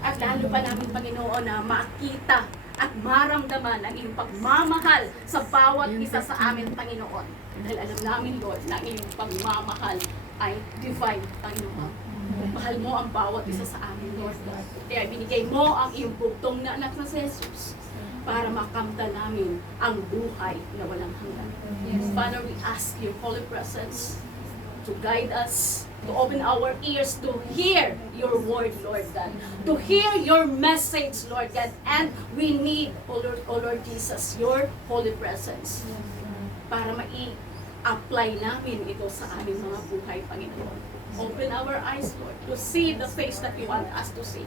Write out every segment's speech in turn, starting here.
At lalo pa namin, Panginoon, na makita at maramdaman ang iyong pagmamahal sa bawat isa sa amin, Panginoon. Dahil alam namin, Lord, na ang iyong pagmamahal ay divine, Panginoon. Mahal mo ang bawat isa sa amin, Lord God. Kaya binigay mo ang iyong bugtong na anak na si Jesus para makamta namin ang buhay na walang hanggan. Father, we ask your holy presence to guide us, to open our ears to hear your word, Lord God, to hear your message, Lord God, and we need, O Lord Jesus, your holy presence para mai-apply namin ito sa aming mga buhay, Panginoon. Open our eyes, Lord, to see the face that you want us to see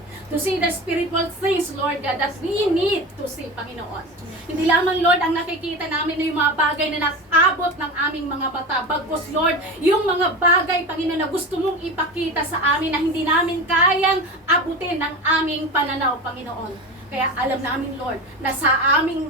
the spiritual things, Lord God, that we need to see, Panginoon. Hindi lamang, Lord, ang nakikita namin na yung mga bagay na nakabot ng aming mga mata, bagkus, Lord, yung mga bagay, Panginoon, na gusto mong ipakita sa amin na hindi namin kayang abutin ng aming pananaw, Panginoon. Kaya alam namin, Lord, na sa aming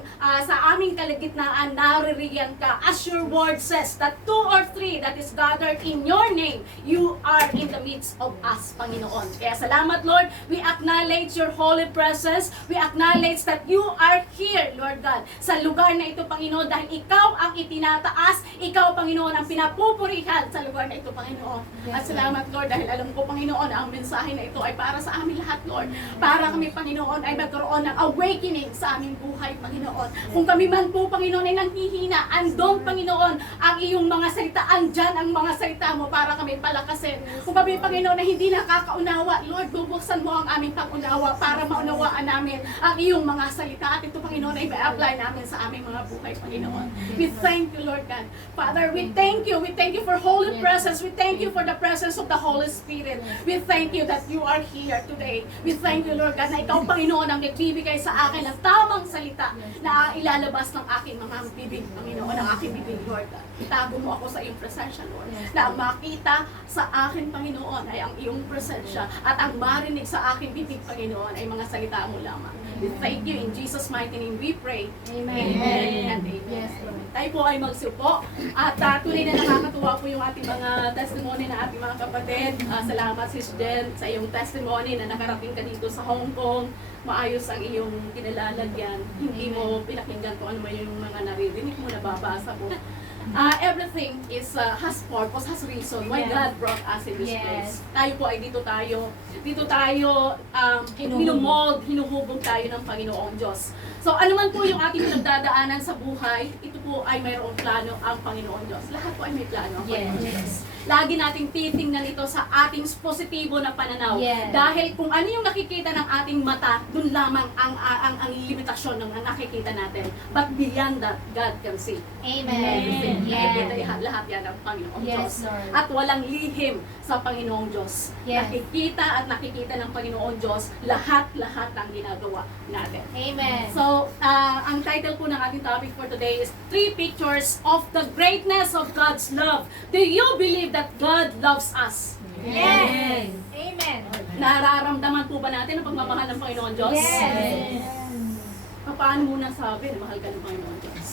kalagitnaan naririyan ka. As your word says, that 2 or 3 that is gathered in your name, you are in the midst of us, Panginoon. Kaya salamat, Lord. We acknowledge your holy presence. We acknowledge that you are here, Lord God, sa lugar na ito, Panginoon, dahil ikaw ang itinataas, ikaw, Panginoon, ang pinapupurihan sa lugar na ito, Panginoon. At salamat, Lord, dahil alam ko, Panginoon, ang mensahe na ito ay para sa amin lahat, Lord. Para kami, Panginoon, ay magkaroon ng awakening sa aming buhay, Panginoon. Kung kami man po, Panginoon, ay nanghihina, andong, Panginoon, ang iyong mga salita, andyan ang mga salita mo para kami palakasin. Kung kami, Panginoon, na hindi nakakaunawa, Lord, bubuksan mo ang aming pag-unawa para maunawaan namin ang iyong mga salita. At ito, Panginoon, ay ma-apply namin sa aming mga buhay, Panginoon. We thank you, Lord God. Father, we thank you. We thank you for holy presence. We thank you for the presence of the Holy Spirit. We thank you that you are here today. We thank you, Lord God, na ikaw, Panginoon, ang nagbibigay sa akin ng tamang salita na ilalabas ng aking mga bibig, Panginoon, ang aking bibig, Lord God. Itago mo ako sa iyong presensya, Lord. Na ang makita sa akin, Panginoon, ay ang iyong presensya at ang marinig sa aking bibig, Panginoon, ay mga salita mo lamang. We thank you. In Jesus' mighty name we pray. Amen. Amen and amen. Yes, Lord. Tayo po ay magsiupo. At tunay na nakakatuwa po yung ating mga testimony ng ating mga kapatid. Salamat, Sis Jen, sa iyong testimony na nakarating ka dito sa Hong Kong. Maayos ang iyong kinalalagyan. Hindi mo pinakinggan kung ano man yung mga naririnig mo, nababasa mo. Everything has purpose, has reason why God brought us in this place. Tayo po ay dito tayo hinumold, hinuhubog tayo ng Panginoong Diyos. So ano man po yung ating pinagdadaanan sa buhay, ito po ay mayroong plano ang Panginoong Diyos. Lahat po ay may plano ang Panginoong Diyos. Lagi nating titingnan ito sa ating positibo na pananaw. Dahil kung ano yung nakikita ng ating mata, dun lamang ang limitasyon ng nakikita natin. But beyond that, God can see. Amen. Nakikita lahat yan ng Panginoong Diyos. At walang lihim sa Panginoong Diyos. Nakikita at nakikita ng Panginoong Diyos lahat-lahat ng ginagawa natin. Amen. So, ang title po ng ating topic for today is 3 pictures of the greatness of God's love. Do you believe that God loves us? Yes. Amen. Nararamdaman po ba natin ang pagmamahal ng Panginoon Diyos? Yes. Paano muna sabi na mahal ka ng Panginoon Diyos?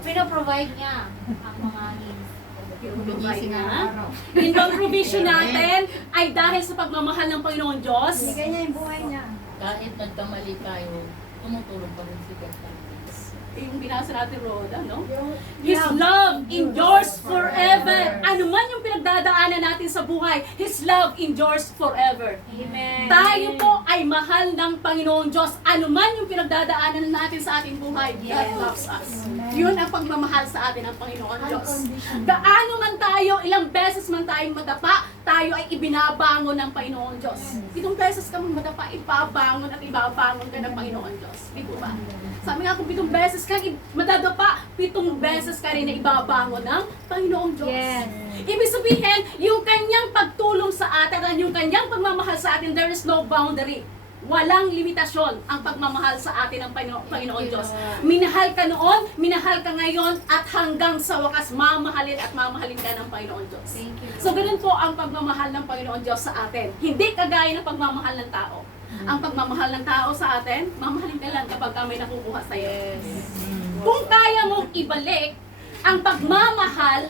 Pinoprovide niya ang mga needs. Ginising na. Yung provision natin ay dahil sa pagmamahal ng Panginoon Diyos. Bigay niya yung buhay niya. Kahit nagkamali tayo, tumutulong pa rin si God. Yung binasa natin, Rhoda, no? His love endures forever. Ano man yung pinagdadaanan natin sa buhay, His love endures forever. Amen. Tayo po ay mahal ng Panginoon Diyos. Ano man yung pinagdadaanan natin sa ating buhay, God loves us. Yun ang pagmamahal sa atin ng Panginoon Diyos. Gaano man tayo, ilang beses man tayong madapa, tayo ay ibinabangon ng Panginoon Diyos. Itong beses ka mong madapa, ibabangon at ibabangon ka ng Panginoon Diyos. Di po ba? Sabi nga kung 7 beses ka madadapa, 7 beses ka rin na ibabangon ng Panginoong Diyos. Yes. Ibig sabihin, yung kanyang pagtulong sa atin at yung kanyang pagmamahal sa atin, there is no boundary. Walang limitasyon ang pagmamahal sa atin ng Panginoon Diyos. Minahal ka noon, minahal ka ngayon, at hanggang sa wakas, mamahalin at mamahalin ka ng Panginoon Diyos. So, ganun po ang pagmamahal ng Panginoon Diyos sa atin. Hindi kagaya ng pagmamahal ng tao. Ang pagmamahal ng tao sa atin, mamahalin ka lang kapag may nakukuha sa'yo. Kung kaya mong ibalik ang pagmamahal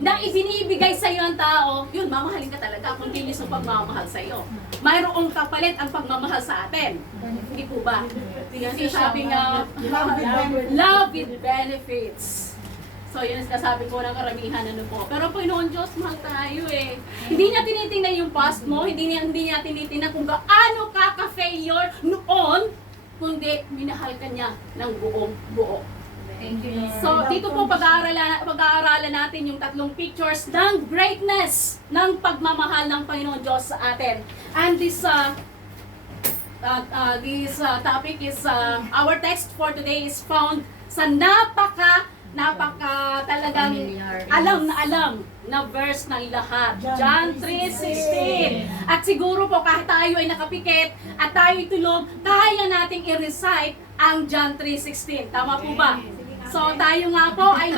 na ibinibigay sa iyo ng tao, yun, mamahalin ka talaga kung linis ng pagmamahal sa iyo. Mayroong kapalit ang pagmamahal sa atin. Hindi po ba? Yan sabi nga, love with benefits. So, yun ang sinasabi ko ng karamihan, ano po. Pero Panginoon Diyos, mahal tayo eh. Hindi niya tinitingnan yung past mo, hindi niya tinitingnan kung gaano ka ka-failure noon, kundi minahal ka niya ng buong buo. Thank you, Lord. So, dito po pag-aaralan natin yung tatlong pictures ng greatness ng pagmamahal ng Panginoon Diyos sa atin. And this topic is, our text for today is found sa napaka talagang alam na verse ng lahat. John 3:16. At siguro po kahit tayo ay nakapikit at tayo tulog, kaya nating i-recite ang John 3:16. Tama po ba? So tayo nga po ay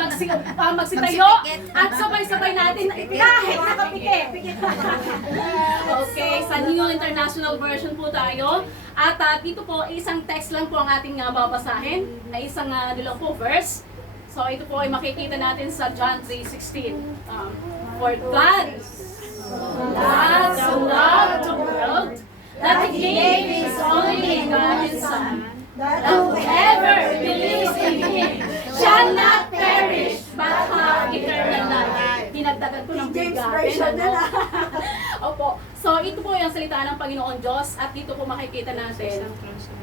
magsitayo at sabay-sabay natin kahit nakapikit. Okay, sa New International Version po tayo. At dito po, isang text lang po ang ating babasahin, na isang lang po verse. So ito po ay makikita natin sa John 3:16. For God so loved the world that He gave His only begotten Son, that whoever believes in Him shall not perish but have eternal life. Dinagdagan ko ng bigatin. Opo. So ito po yung salita ng Panginoon Diyos at dito po makikita natin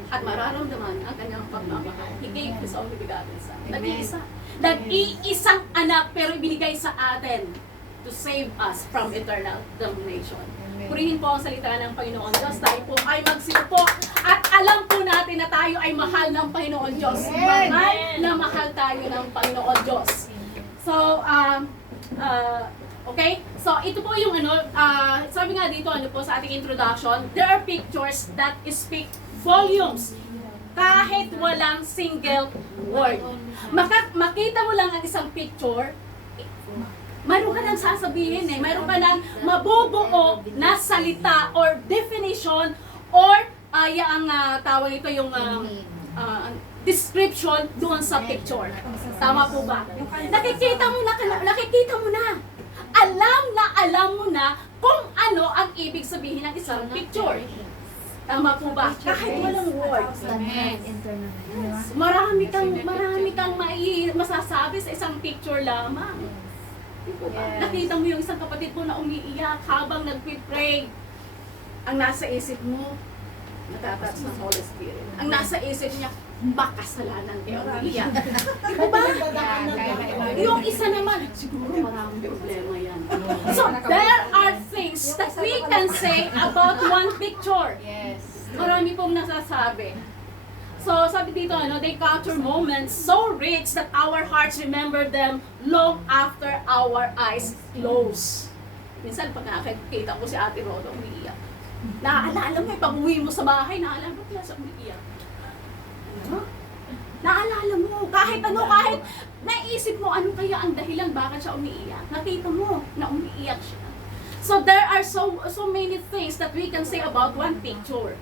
at mararamdaman ang kanyang pagmamahal. He gave His only begotten Son. Nag-iisang anak pero ibinigay sa atin to save us from eternal damnation. Purihin po ang salita ng Panginoon Diyos. Tayo po ay magsiupo at alam po natin na tayo ay mahal ng Panginoon Diyos. Mahal na mahal tayo ng Panginoon Diyos. So, okay? So, ito po yung sabi nga dito po sa ating introduction, there are pictures that speak volumes kahit walang single word. Makita mo lang ang isang picture, mayroon ka nang sasabihin mayroon ka nang mabubuo na salita or definition or ang tawag ito yung description doon sa picture. Tama po ba? Nakikita mo na. Alam mo na kung ano ang ibig sabihin ng isang picture. Tama po ba? Kahit walang words. Marami kang masasabi sa isang picture lamang. Nakita mo yung isang kapatid mo na umiiyak habang nagpipray. Ang nasa isip mo, natatouch ng Holy Spirit. Ang nasa isip niya, makasalanan kayo umiiyak. Di ba? Yung isa naman, siguro maraming problema yan. So, there are things that we can say about one picture. Yes. Marami pong nasasabi. So, sabi dito, they capture moments so rich that our hearts remember them long after our eyes close. Minsan, pag nakakita ko si Ate Rodo, umiiyak. Naaalala mo, pag uwi mo sa bahay, naaalala mo kaya siya umiiyak. Naalala mo, kahit naisip mo, ano kaya ang dahilan bakit siya umiiyak. Nakita mo na umiiyak siya. So, there are so many things that we can say about one picture.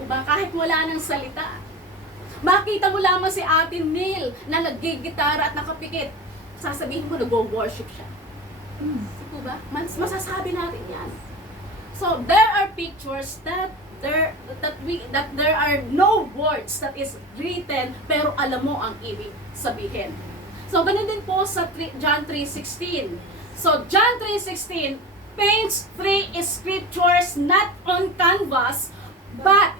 Diba? Kahit wala ng salita. Makita mo lamang si Ate Neil na naggigitara at nakapikit. Sasabihin mo, nag-worship siya. Diba? Masasabi natin yan. So, there are pictures that there are no words that is written, pero alam mo ang ibig sabihin. So, ganun din po sa John 3:16. So, John 3:16 paints three scriptures not on canvas, but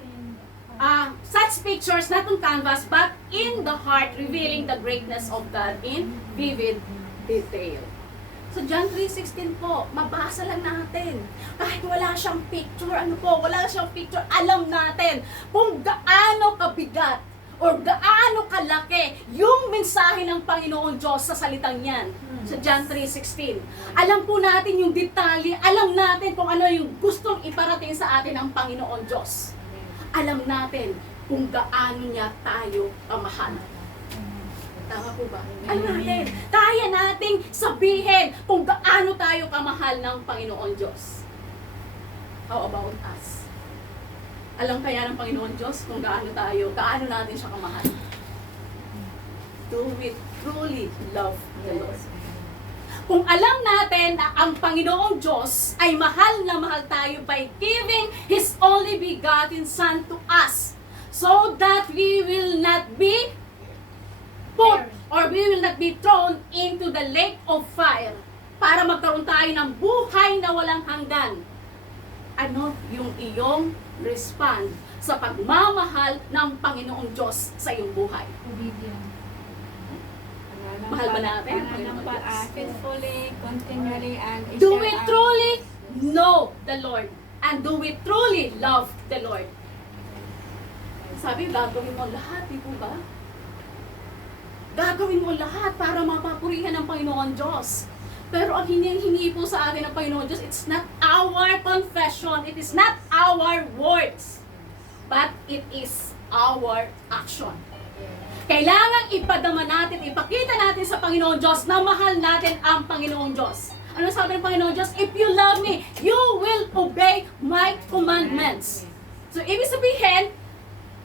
such pictures not on canvas, but in the heart, revealing the greatness of God in vivid detail. So John 3:16 po, mabasa lang natin. Kahit wala siyang picture, alam natin kung gaano kabigat o gaano kalaki yung mensahe ng Panginoon Diyos sa salitang yan. Sa John 3:16. Alam po natin yung detalye, alam natin kung ano yung gustong iparating sa atin ng Panginoon Diyos. Alam natin kung gaano niya tayo kamahal. Tama po ba? Alam natin, kaya nating sabihin kung gaano tayo kamahal ng Panginoon Diyos. How about us? Alam kaya ng Panginoon Diyos kung gaano natin siya kamahal? Do we truly love the Lord? Kung alam natin na ang Panginoong Diyos ay mahal na mahal tayo by giving His only begotten Son to us, so that we will not be put or we will not be thrown into the lake of fire, para magkaroon tayo ng buhay na walang hanggan. Ano yung iyong respond sa pagmamahal ng Panginoong Diyos sa iyong buhay? Obedient. Mahal ba natin ang Panginoong Diyos? Faithfully, continually, and Do we truly know the Lord? And do we truly love the Lord? Sabi, gagawin mo lahat, di po ba? Gagawin mo lahat para mapapurihan ng Panginoon Diyos. Pero ang hingi po sa atin ng Panginoon Diyos, it's not our confession, it is not our words, but it is our action. Kailangan ipadama natin, ipakita natin sa Panginoon Diyos na mahal natin ang Panginoon Diyos. Ano sabi ng Panginoon Diyos? If you love me, you will obey my commandments. So, ibig sabihin,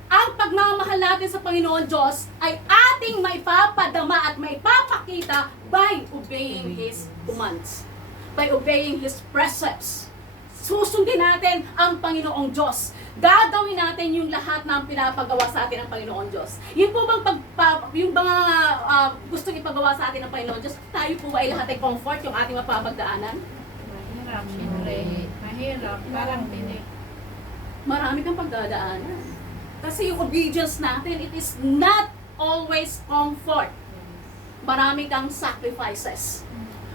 ang pagmamahal natin sa Panginoon Diyos ay ating maipapadama at maipapakita by obeying His commands, by obeying His precepts. Susundin natin ang Panginoong Diyos. Gagawin natin yung lahat ng pinapagawa sa atin ng Panginoon Diyos. Yun po bang yung mga gustong ipagawa sa atin ng Panginoon Diyos, tayo po ba ay lahat ay comfort yung ating mapapagdaanan? Mahirap, siyempre. Mahirap, parang pinik. Marami kang pagdadaanan. Kasi yung obedience natin, it is not always comfort. Marami kang sacrifices.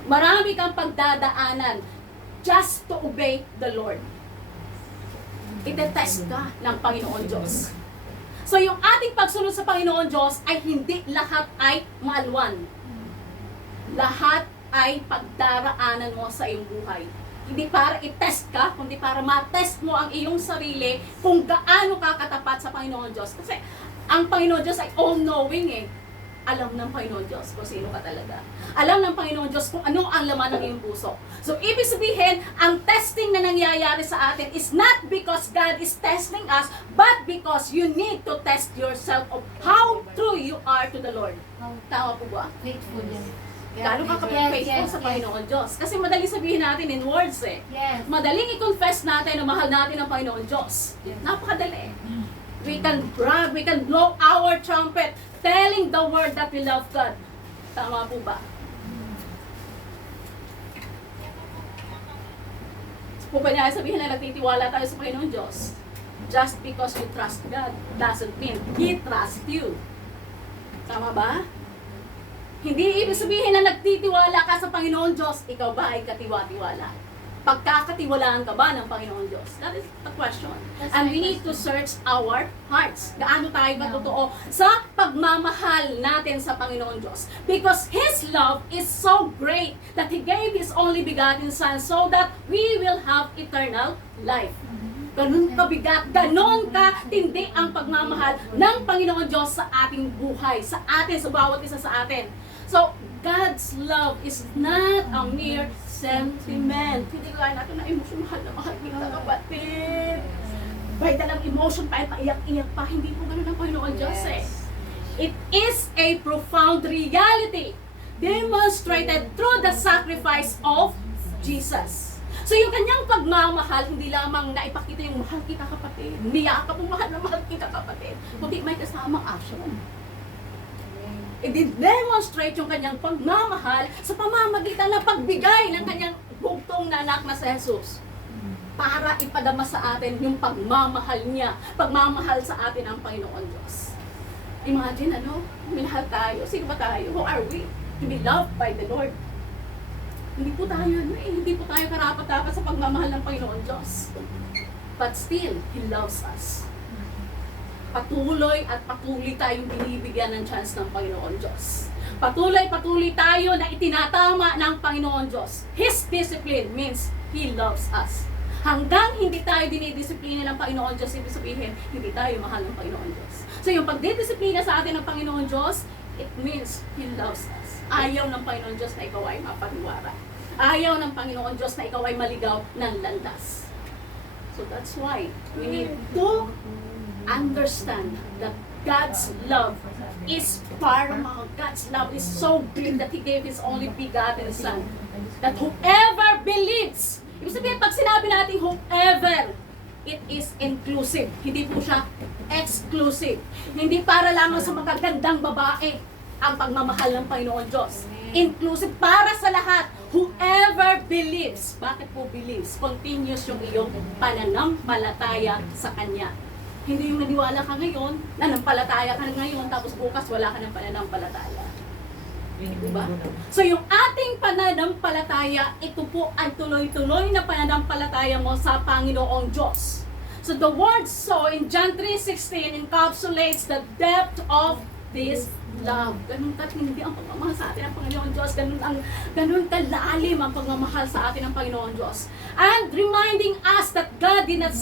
Marami kang pagdadaanan just to obey the Lord. Itetest ka ng Panginoon Diyos. So yung ating pagsunod sa Panginoon Diyos ay hindi lahat ay maalwan. Lahat ay pagdaraanan mo sa iyong buhay. Hindi para i-test ka, kundi para ma-test mo ang iyong sarili kung gaano ka katapat sa Panginoon Diyos. Kasi ang Panginoon Diyos ay all-knowing eh. Alam ng Panginoon Diyos kung sino ka talaga. Alam ng Panginoon Diyos kung ano ang laman ng iyong puso. So, ibig sabihin, ang testing na nangyayari sa atin is not because God is testing us, but because you need to test yourself of how true you are to the Lord. Tama po ba? Faithful yan. Gano'n ka kapag-faithful sa Panginoon Diyos. Kasi madali sabihin natin in words eh. Yes. Madaling i-confess natin na mahal natin ang Panginoon Diyos. Napakadali. We can brag, we can blow our trumpet, telling the word that we love God. Tama po ba? Po ba niya sabihin na nagtitiwala tayo sa Panginoon Diyos? Just because you trust God doesn't mean He trusts you. Tama ba? Hindi ibig sabihin na nagtitiwala ka sa Panginoon Diyos, ikaw ba ay katiwa-tiwala? Pagkakatiwalaan ka ba ng Panginoon Diyos? That is the question. And we need to search our hearts. Gaano tayo ba totoo sa pagmamahal natin sa Panginoon Diyos? Because His love is so great that He gave His only begotten Son so that we will have eternal life. Ganun kabigat, ganun katindi ang pagmamahal ng Panginoon Diyos sa ating buhay, sa atin, sa bawat isa sa atin. So, God's love is not a mere sentiment. Hindi kaya natin na emotion, mahal kita kapatid. By dalang emotion pa, paiyak-iyak pa. Hindi po ganun ang Panginoon Diyos eh. It is a profound reality demonstrated through the sacrifice of Jesus. So yung kanyang pagmamahal, hindi lamang naipakita yung mahal kita kapatid. Niyakap mo mahal na mahal kita kapatid. Kundi may kasamang action. I-demonstrate yung kanyang pagmamahal sa pamamagitan ng pagbigay ng kanyang bugtong na anak na si Jesus. Para ipadama sa atin yung pagmamahal niya, pagmamahal sa atin ang Panginoon Diyos. Imagine minahal tayo. Sino ba tayo? Who are we? To be loved by the Lord. Hindi po tayo hindi po tayo karapat-dapat sa pagmamahal ng Panginoon Diyos. But still, He loves us. Patuloy at patuloy tayong binibigyan ng chance ng Panginoon Diyos. Patuloy tayo na itinatama ng Panginoon Diyos. His discipline means He loves us. Hanggang hindi tayo dinidisiplina ng Panginoon Diyos, ibig sabihin, hindi tayo mahal ng Panginoon Diyos. So yung pagdidisiplina sa atin ng Panginoon Diyos, it means He loves us. Ayaw ng Panginoon Diyos na ikaw ay mapaniwara. Ayaw ng Panginoon Diyos na ikaw ay maligaw ng landas. So that's why we need to understand that God's love is paramount. God's love is so big that He gave His only begotten Son. That whoever believes, ibig sabihin, pag sinabi natin whoever, it is inclusive. Hindi po siya exclusive. Hindi para lamang sa magagandang babae ang pagmamahal ng Panginoon Diyos. Inclusive para sa lahat. Whoever believes. Bakit po believes? Continuous yung iyong pananampalataya sa Kanya. Hindi yung naniwala ka ngayon, nanampalataya ka ngayon, tapos bukas wala ka ng pananampalataya. Diba? So yung ating pananampalataya, ito po ang tuloy-tuloy na pananampalataya mo sa Panginoong Diyos. So the word so in John 3:16 encapsulates the depth of this love. Ganun katindi ang pagmamahal sa atin ng Panginoon Diyos. Ganun kalalim ang pagmamahal sa atin ng Panginoon Diyos. And reminding us that God did not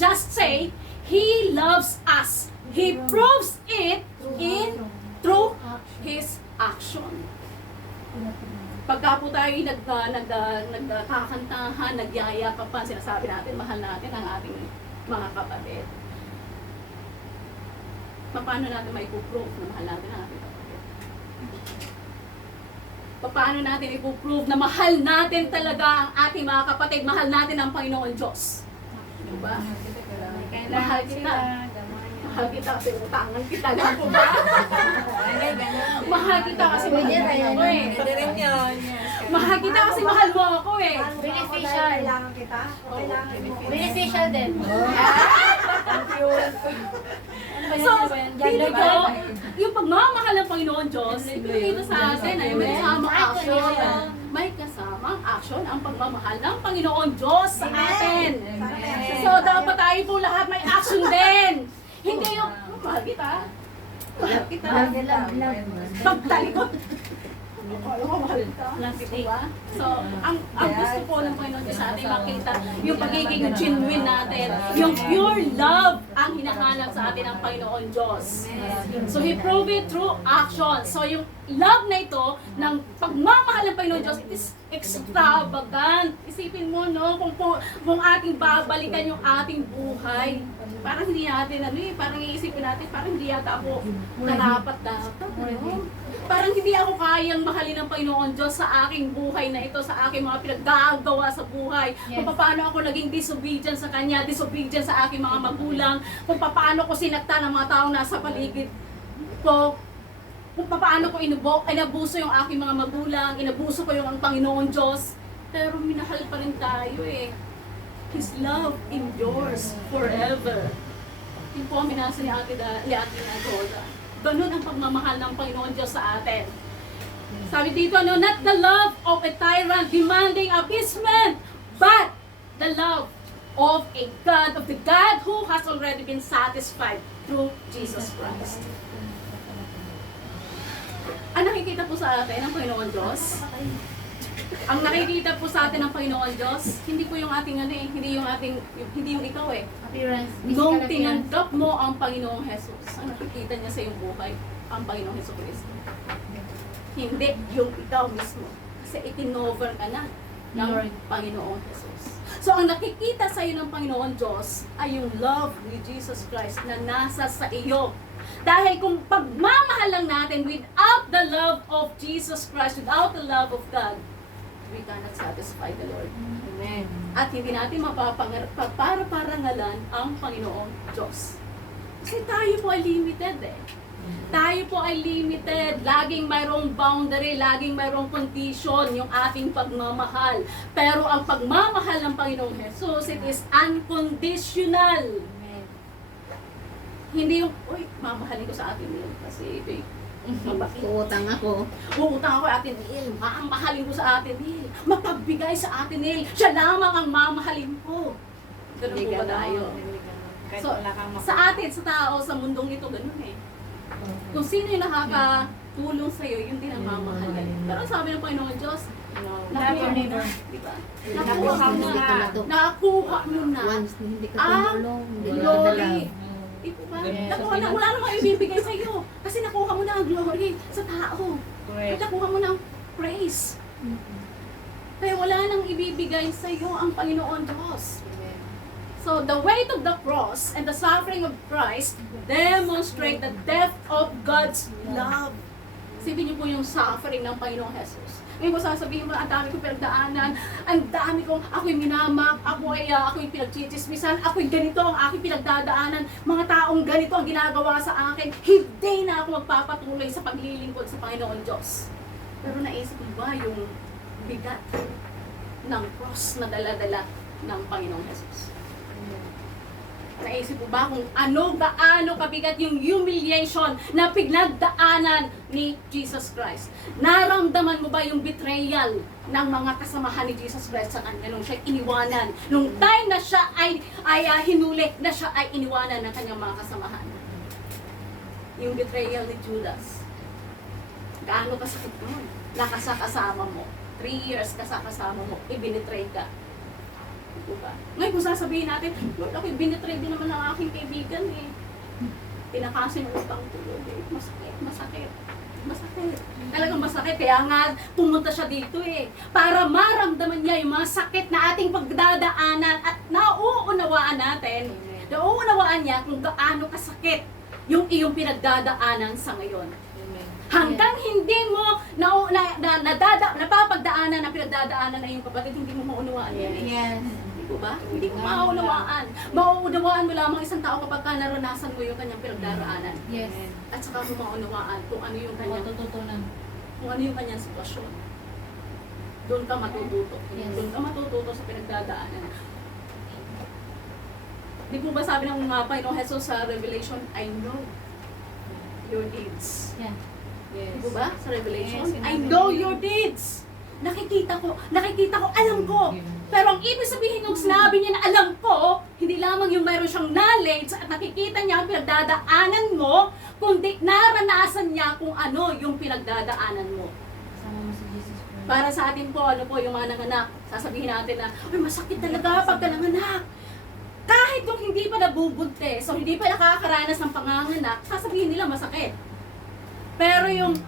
just say, He loves us. He proves it through His action. Pagka po tayo nagkakantahan, nagyayakapan, sinasabi natin, mahal natin ang ating mga kapatid. Paano natin maipuprove na mahal natin ang ating kapatid? Paano natin ipuprove na mahal natin talaga ang ating mga kapatid, mahal natin ang Panginoon Diyos? Diba? Mahal kita. Mahal kita kasi utangan kita lang po ba? Mahal kita kasi mahal mo ako eh. Mahal kita kasi mahal mo ako eh. Beneficial. Kailangan kita? O kailangan mo? Beneficial din. So, dito ko, yung pagmamahal ng Panginoon Diyos, dito sa atin ay may kasamang action. May kasamang action ang pagmamahal ng Panginoon Diyos sa atin. So, dapat tayo po lahat may action din. Hindi yung, mahal kita. Mahal kita. Pagtalikot. Mahal kita. Diba? So, ang gusto po ng Panginoon Diyos sa atin makita yung pagiging genuine natin, yung pure love ang hinahanap sa atin ng Panginoon Diyos. So, He proved it through action. So, yung love na ito, ng pagmamahal ng Panginoon Diyos, it is extravagant. Isipin mo, no, kung ating babalikan yung ating buhay, parang hindi natin, parang iisipin natin, parang hindi yata ako narapat dapat, parang hindi ako kayang mahalin ng Panginoon Diyos sa aking buhay na ito, sa aking mga pinaggagawa sa buhay. Kung paano ako naging disobedient sa Kanya, disobedient sa aking mga magulang, kung paano ko sinaktan ng mga taong nasa paligid ko, kung paano ko inabuso yung aking mga magulang, inabuso ko yung ang Panginoon Diyos. Pero minahal pa rin tayo eh. His love endures forever. Yung po ang minasa ni Ate Nagoda. Ganun ang pagmamahal ng Panginoon Diyos sa atin. Sabi dito, not the love of a tyrant demanding appeasement, but the love of the God who has already been satisfied through Jesus Christ. Ang nakikita po sa atin ng Panginoon Diyos, ang nakikita po sa atin ng Panginoon Diyos, hindi po yung ating hindi yung ikaw eh. Appearance. Nung tinanggap mo ang Panginoong Jesus, ang nakikita niya sa iyong buhay, ang Panginoong Hesus Kristo. Hindi yung ikaw mismo. Kasi itinover ka na ng Panginoong Jesus. So ang nakikita sa iyo ng Panginoon Diyos ay yung love ni Jesus Christ na nasa sa iyo. Dahil kung pagmamahal lang natin without the love of Jesus Christ, without the love of God, we cannot satisfy the Lord. Amen. At hindi natin mapaparangalan ang Panginoong Diyos. Kasi tayo po ay limited eh. Tayo po ay limited. Laging mayroong boundary, laging mayroong condition yung ating pagmamahal. Pero ang pagmamahal ng Panginoong Jesus, it is unconditional. Hindi yung, uy, mamahalin ko sa atin yun. Kasi ito'y mabaki. Uutang ako. Uutang ako atin Neil. Mahalin ko sa atin Neil. Mapagbigay sa atin Neil. Siya lamang ang mamahalin ko. Ganun po ba tayo? So, sa atin, sa tao, sa mundong ito, ganun eh. Kung sino yung nakakatulong sa'yo, yun din ang mamahalin. Pero sabi ng Panginoon Diyos, nakuha mo na. Diba? Nakuha mo na. Nakuha mo na. Once hindi ka Ang tumulong, hindi ka glory. nadala. Ito ba? Nakuha na, wala namang ibibigay sa iyo. Kasi nakuha mo na ang glory sa tao. At nakuha mo na ang praise. Kaya wala nang ibibigay sa iyo ang Panginoon Diyos. So the weight of the cross and the suffering of Christ demonstrate the depth of God's love. Isipin niyo po yung suffering ng Panginoong Jesus. Ngayon ko sasabihin mo, ang dami kong pinagdaanan, ang dami kong, ako'y minamak, ako'y pinagchichismisan, ako'y ganito ang aking pinagdadaanan, mga taong ganito ang ginagawa sa akin, hindi na ako magpapatuloy sa paglilingkod sa Panginoon Diyos. Pero naisip mo ba yung bigat ng cross na dala-dala ng Panginoong Jesus? Naisip mo ba kung gaano kabigat yung humiliation na pinagdaanan ni Jesus Christ? Naramdaman mo ba yung betrayal ng mga kasamahan ni Jesus Christ sa kanya nung siya iniwanan? Nung time na siya ay hinuli, na siya ay iniwanan ng kanyang mga kasamahan? Yung betrayal ni Judas. Gaano kasakit nun? Nakasakasama mo. 3 years kasakasama mo, ibinitray ka. Diba? Ngayon kung sasabihin natin, Lord, ako binitray din naman ng aking kaibigan eh. Pinakasin utang tulog eh. Masakit. Talagang masakit. Kaya nga, pumunta siya dito eh. Para maramdaman niya yung mga sakit na ating pagdadaanan at nauunawaan natin. Nauunawaan niya kung gaano kasakit yung iyong pinagdadaanan sa ngayon. Hanggang hindi mo napapagdaanan na pinagdadaanan na iyong kapatid, hindi mo maunawaan yan eh. Yes. Hindi ba? Hindi mo maunawaan. Mauunawaan mo lamang isang tao kapag naranasan mo yung kanyang pinagdaraanan. Yes. At saka mo maunawaan kung ano yung kanyang, Matututunan. kung ano yung kanyang sitwasyon. Doon ka matututo. Yes. Doon ka matututo sa pinagdadaanan. Di po ba sabi ng mga Panginoong Jesus sa Revelation, I know your deeds. Yeah. Di po ba? Sa Revelation, Yes, I know your deeds. Nakikita ko, alam ko. Pero ang ibig sabihin nung sinabi niya na alam ko, hindi lamang yung mayroon siyang knowledge at nakikita niya ang pinagdadaanan mo, kundi naranasan niya kung ano yung pinagdadaanan mo. Kasama mo si Jesus Christ. Para sa atin po, ano po yung mga nanganak, sasabihin natin na, ay masakit talaga pagka nanganak. Kahit yung hindi pa nabubuntis, so hindi pa nakakaranas ng panganganak, sasabihin nila masakit. Pero yung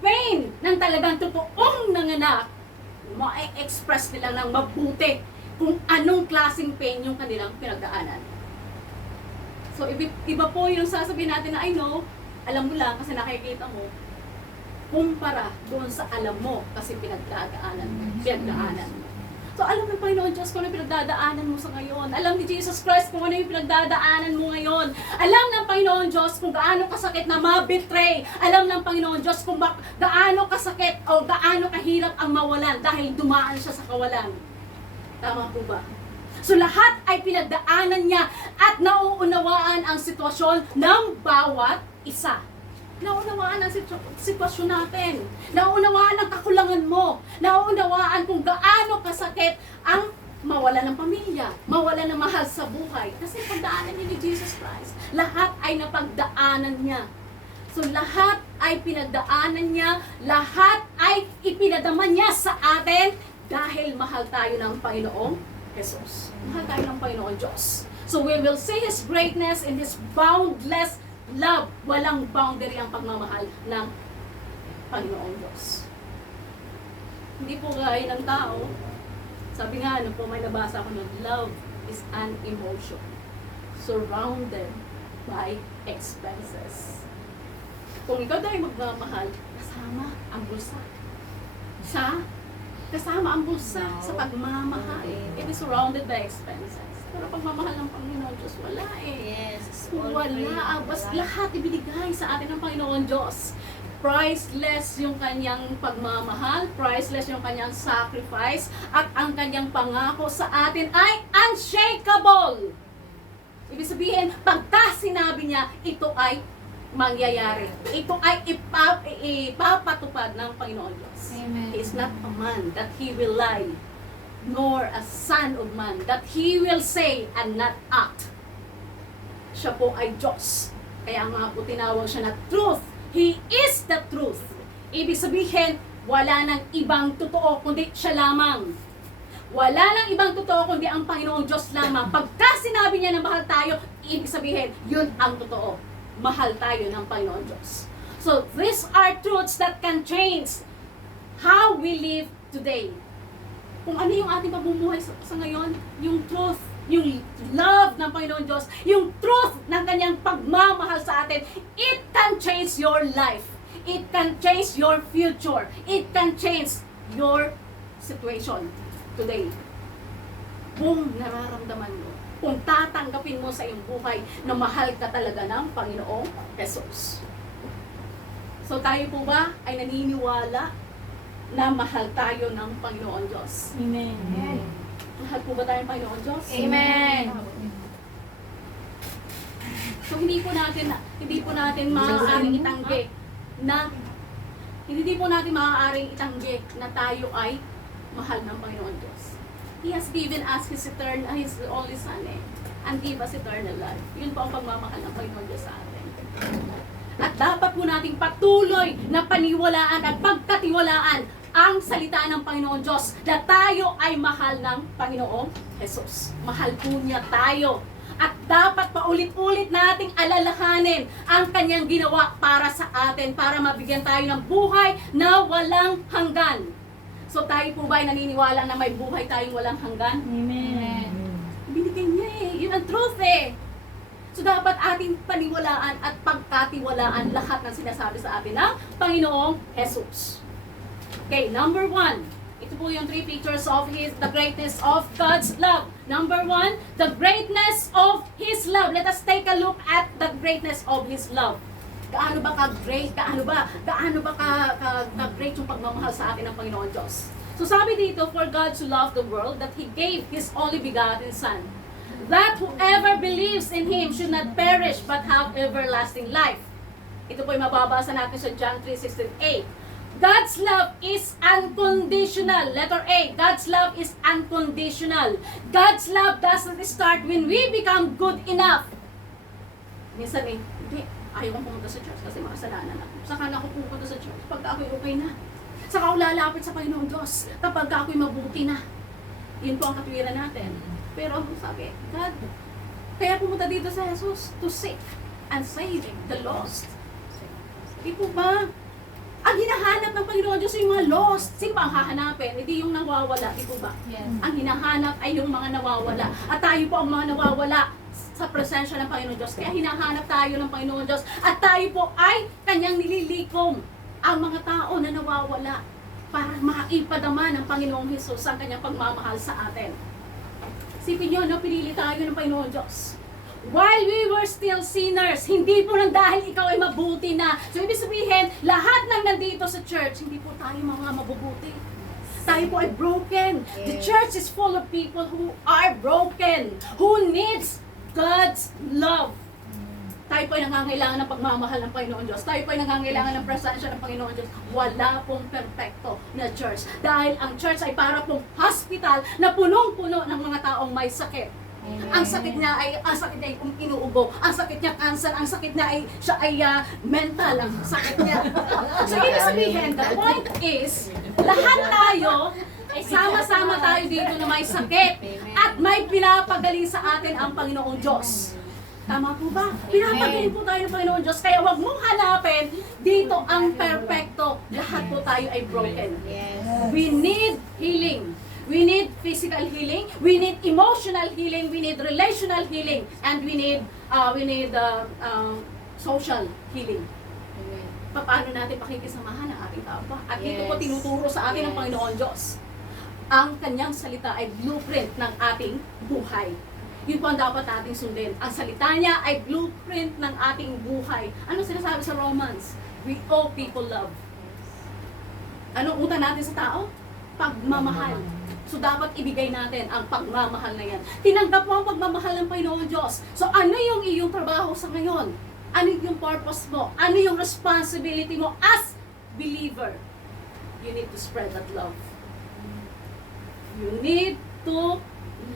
pain ng talagang totoong nanganak, ma-express nila ng mabuti kung anong klaseng pain yung kanilang pinagdaanan. So, iba po yung sasabihin natin na I know, alam mo lang kasi nakikita mo, kumpara doon sa alam mo kasi pinagdaanan mo. So, alam ng Panginoon Diyos kung ano yung pinagdadaanan mo sa ngayon. Alam ni Jesus Christ kung ano yung pinagdadaanan mo ngayon. Alam ng Panginoon Diyos kung gaano kasakit na ma-betray. Alam ng Panginoon Diyos kung gaano kasakit o gaano kahirap ang mawalan dahil dumaan siya sa kawalan. Tama po ba? So, lahat ay pinagdaanan niya at nauunawaan ang sitwasyon ng bawat isa. Nauunawaan ang sitwasyon natin. Nauunawaan ang kakulangan mo. Nauunawaan kung gaano kasakit ang mawala ng pamilya, mawala ng mahal sa buhay. Kasi pagdaanan niya ni Jesus Christ. Lahat ay napagdaanan niya. So lahat ay pinagdaanan niya, lahat ay ipinadama niya sa atin dahil mahal tayo ng Panginoong Jesus. Mahal tayo ng Panginoong Diyos. So we will see His greatness in His boundless love. Walang boundary ang pagmamahal ng Panginoong Diyos. Hindi po gaya ng tao. Sabi nga, ano po, may nabasa ko nun, love is an emotion surrounded by expenses. Kung ikaw dahil magmamahal, kasama ang bulsa. Kasama ang bulsa sa pagmamahal. It is surrounded by expenses. Pero pagmamahal ng Panginoon Diyos, wala eh. Yes. Wala. Basta lahat ibinigay sa atin ng Panginoon Diyos. Priceless yung kanyang pagmamahal, priceless yung kanyang sacrifice, at ang kanyang pangako sa atin ay unshakable. Ibig sabihin, pagka sinabi niya, ito ay mangyayari. Ito ay ipapatupad ng Panginoon Diyos. Amen. He is not a man that he will lie, nor a son of man that he will say and not act. Siya po ay Diyos. Kaya nga po tinawag siya na truth. He is the truth. Ibig sabihin, wala nang ibang totoo kundi siya lamang. Wala nang ibang totoo kundi ang Panginoong Diyos lamang. Pagka sinabi niya na mahal tayo, ibig sabihin, yun ang totoo. Mahal tayo ng Panginoong Diyos. So, these are truths that can change how we live today. Kung ano yung ating pamumuhay sa ngayon, yung truth yung love ng Panginoon Diyos, yung truth ng kanyang pagmamahal sa atin, it can change your life. It can change your future. It can change your situation today. Kung nararamdaman mo, kung tatanggapin mo sa iyong buhay na mahal ka talaga ng Panginoong Jesus. So tayo po ba ay naniniwala na mahal tayo ng Panginoon Diyos? Amen. Mahal po ba tayo ng Panginoon Diyos? Amen. So hindi po natin maaaring itanggi na tayo ay mahal ng Panginoon Diyos. He has given us His only Son and give us eternal life. Yun po ang pagmamahal ng Panginoon Diyos sa atin. At dapat po nating patuloy na paniwalaan at pagkatiwalaan ang salita ng Panginoon Diyos na tayo ay mahal ng Panginoong Jesus. Mahal po niya tayo. At dapat paulit-ulit nating alalahanin ang kanyang ginawa para sa atin, para mabigyan tayo ng buhay na walang hanggan. So tayo po ba ay naniniwala na may buhay tayong walang hanggan? Amen. Binigay niya yun ang truth So dapat ating paniwalaan at pagkatiwalaan lahat ng sinasabi sa atin ng Panginoong Jesus. Okay, number 1. Ito po yung 3 pictures of the greatness of God's love. Number 1, the greatness of His love. Let us take a look at the greatness of His love. Gaano ba ka-great? Gaano ba ka-great yung pagmamahal sa atin ng Panginoon Diyos? So sabi dito, for God to love the world, that He gave His only begotten Son, that whoever believes in Him should not perish but have everlasting life. Ito po yung mababasa natin sa John 3:16a. God's love is unconditional. Letter A, God's love is unconditional. God's love doesn't start when we become good enough. Minsan hindi, ayaw kong pumunta sa church kasi makasalanan ako. Saka na ako pupunta sa church pagka ako'y okay na. Saka ako lalapit sa Panginoong Diyos kapag ako'y mabuti na. Yun po ang katwiran natin. Pero sabi, God, kaya pumunta dito sa Jesus to seek and save the lost. Di po ba? Ang hinahanap ng Panginoon Diyos yung mga lost. Sino ba ang hahanapin? Hindi yung nawawala, di po ba? Yes. Ang hinahanap ay yung mga nawawala. At tayo po ang mga nawawala sa presensya ng Panginoon Diyos. Kaya hinahanap tayo ng Panginoon Diyos. At tayo po ay kanyang nililikom ang mga tao na nawawala para maipadama ng Panginoong Jesus ang kanyang pagmamahal sa atin. Sipin nyo, pinili tayo ng Panginoon Diyos. While we were still sinners, hindi po nang dahil ikaw ay mabuti na. So, ibig sabihin, lahat ng nandito sa church, hindi po tayo mga mabubuti. Tayo po ay broken. The church is full of people who are broken, who needs God's love. Tayo po ay nangangailangan ng pagmamahal ng Panginoon Diyos. Tayo po ay nangangailangan ng presensya ng Panginoon Diyos. Wala pong perfecto na church. Dahil ang church ay para pong hospital na punong-puno ng mga taong may sakit. Ang sakit niya ay inuubo. Ang sakit niya cancer. Ang sakit niya ay mental. Ang sakit niya. So, ibig sabihin, the point is, lahat tayo, sama-sama tayo dito na may sakit at may pinapagaling sa atin ang Panginoong Diyos. Tama po ba? Pinapagaling po tayo ng Panginoon Diyos. Kaya wag mong hanapin dito ang perfecto. Lahat po tayo ay broken. We need healing. We need physical healing, we need emotional healing, we need relational healing, and we need social healing. Paano natin pakikisamahan ang ating kapwa? At dito po tinuturo sa atin ng Panginoon Diyos. Ang kanyang salita ay blueprint ng ating buhay. Yun po ang dapat nating sundin. Ang salita niya ay blueprint ng ating buhay. Ano sinasabi sa Romans? We owe people love. Anong utang natin sa tao? Pagmamahal. So dapat ibigay natin ang pagmamahal na yan. Tinanggap mo ang pagmamahal ng Panginoon Diyos. So ano yung iyong trabaho sa ngayon? Ano yung purpose mo? Ano yung responsibility mo as believer? You need to spread that love. You need to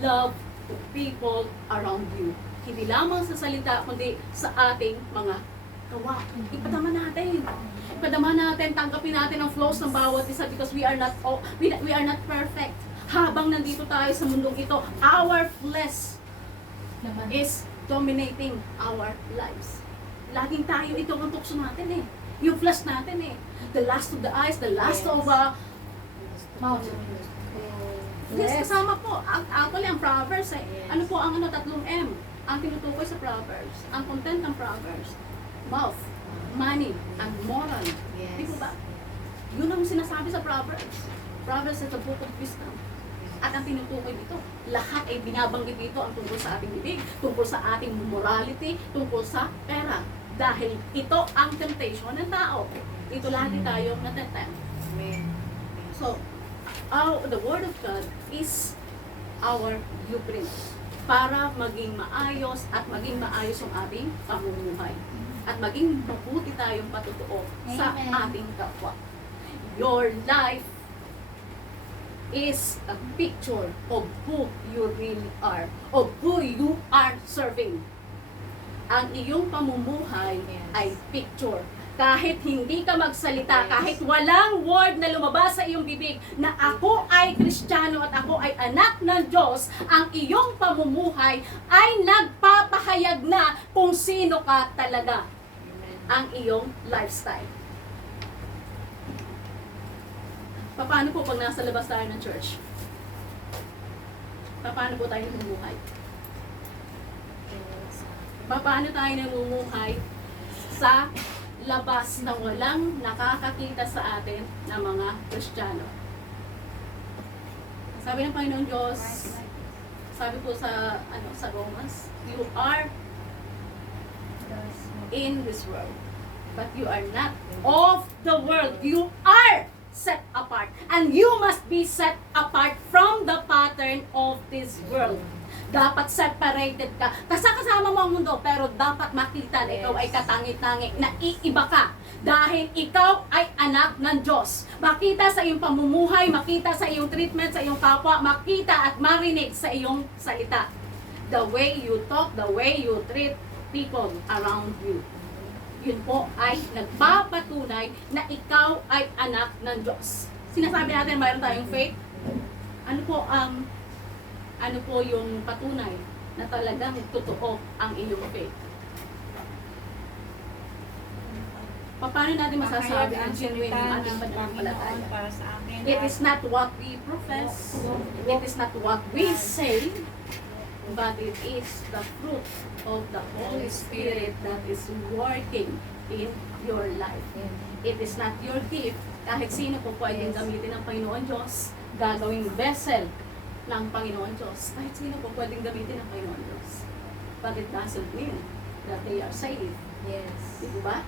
love the people around you. Hindi lamang sa salita, kundi sa ating mga gawa. Ipadama natin. Ipadama natin, tanggapin natin ang flows ng bawat isa because we are not perfect. Habang nandito tayo sa mundong ito, our flesh is dominating our lives. Laging tayo, ito ang tukso natin yung flesh natin The lust of the eyes, the lust of mouth. Yes, kasama po. Actually, ang Proverbs, Yes. ano po ang 3 M? Ang tinutukoy sa Proverbs. Ang content ng Proverbs. Mouth, money, and moral. Yes. Di po ba? Yun ang sinasabi sa Proverbs. Proverbs is the book of wisdom. At ang tinutukoy dito, lahat ay binabanggit dito ang tungkol sa ating bibig, tungkol sa ating morality, tungkol sa pera. Dahil ito ang temptation ng tao. Ito lagi tayo natetempt. Amen. So, the Word of God is our blueprint para maging maayos at maging maayos ang ating pamumuhay. At maging mabuti tayong patutuo sa Amen. ating kapwa. Your life is a picture of who you really are, of who you are serving. Ang iyong pamumuhay Yes. ay picture. Kahit hindi ka magsalita, Yes. kahit walang word na lumabas sa iyong bibig na ako ay Kristiyano at ako ay anak ng Diyos, ang iyong pamumuhay ay nagpapahayag na kung sino ka talaga. Amen. Ang iyong lifestyle. Paano po pag nasa labas tayo ng church? Paano po tayo namumuhay? Paano tayo namumuhay sa labas na walang nakakakita sa atin na mga Kristiyano? Sabi ng Panginoon Diyos, sabi po sa Romans, you are in this world, but you are not of the world. You are set apart, and you must be set apart from the pattern of this world. Dapat separated ka. Kasama mo ang mundo, pero dapat makita na ikaw ay katangi-tangi, na iiba ka. Dahil ikaw ay anak ng Diyos. Makita sa iyong pamumuhay, makita sa iyong treatment, sa iyong kapwa, makita at marinig sa iyong salita. The way you talk, the way you treat people around you. Yun po ay nagpapatunay na ikaw ay anak ng Diyos. Sinasabi natin mayroon tayong faith. Ano po yung patunay na talagang totoo ang iyong faith? Paano natin masasabi ang genuine ng ating pananampalataya? Para sa akin. It is not what we profess, it is not what we say, but it is the fruit of the Holy Spirit that is working in your life. It is not your gift. Kahit sino po pwedeng gamitin ng Panginoon Diyos, gagawing vessel ng Panginoon Diyos. Kahit sino po pwedeng gamitin ng Panginoon Diyos. But it doesn't mean that they are saved. Yes. Di ba?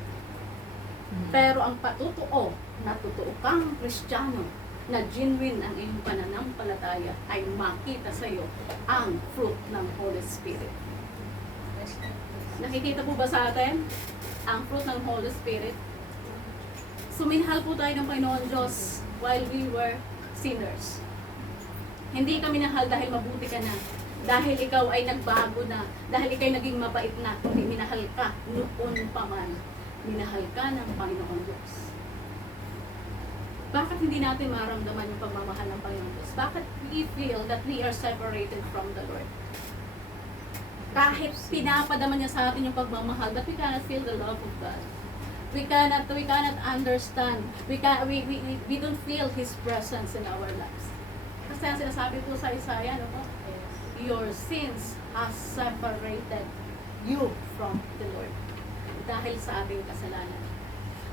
Pero ang patutuo na totoo kang Kristiyano, na genuine ang iyong pananampalataya, ay makita sa iyo ang fruit ng Holy Spirit. Nakikita po ba sa atin ang fruit ng Holy Spirit? Suminhal po tayo ng Panginoon Diyos while we were sinners. Hindi ka minahal dahil mabuti ka na, dahil ikaw ay nagbago na, dahil ikaw ay naging mabait na, kundi minahal ka noon pa man. Minahal ka ng Panginoon Diyos. Bakit hindi natin maramdaman yung pagmamahal ng Panginoon Diyos? Bakit we feel that we are separated from the Lord? Kahit pinapadama niya sa atin yung pagmamahal, but we cannot feel the love of God. We cannot understand. We don't feel His presence in our lives. Kasi ang sinasabi po sa Isaiah, your sins has separated you from the Lord. Dahil sa ating kasalanan.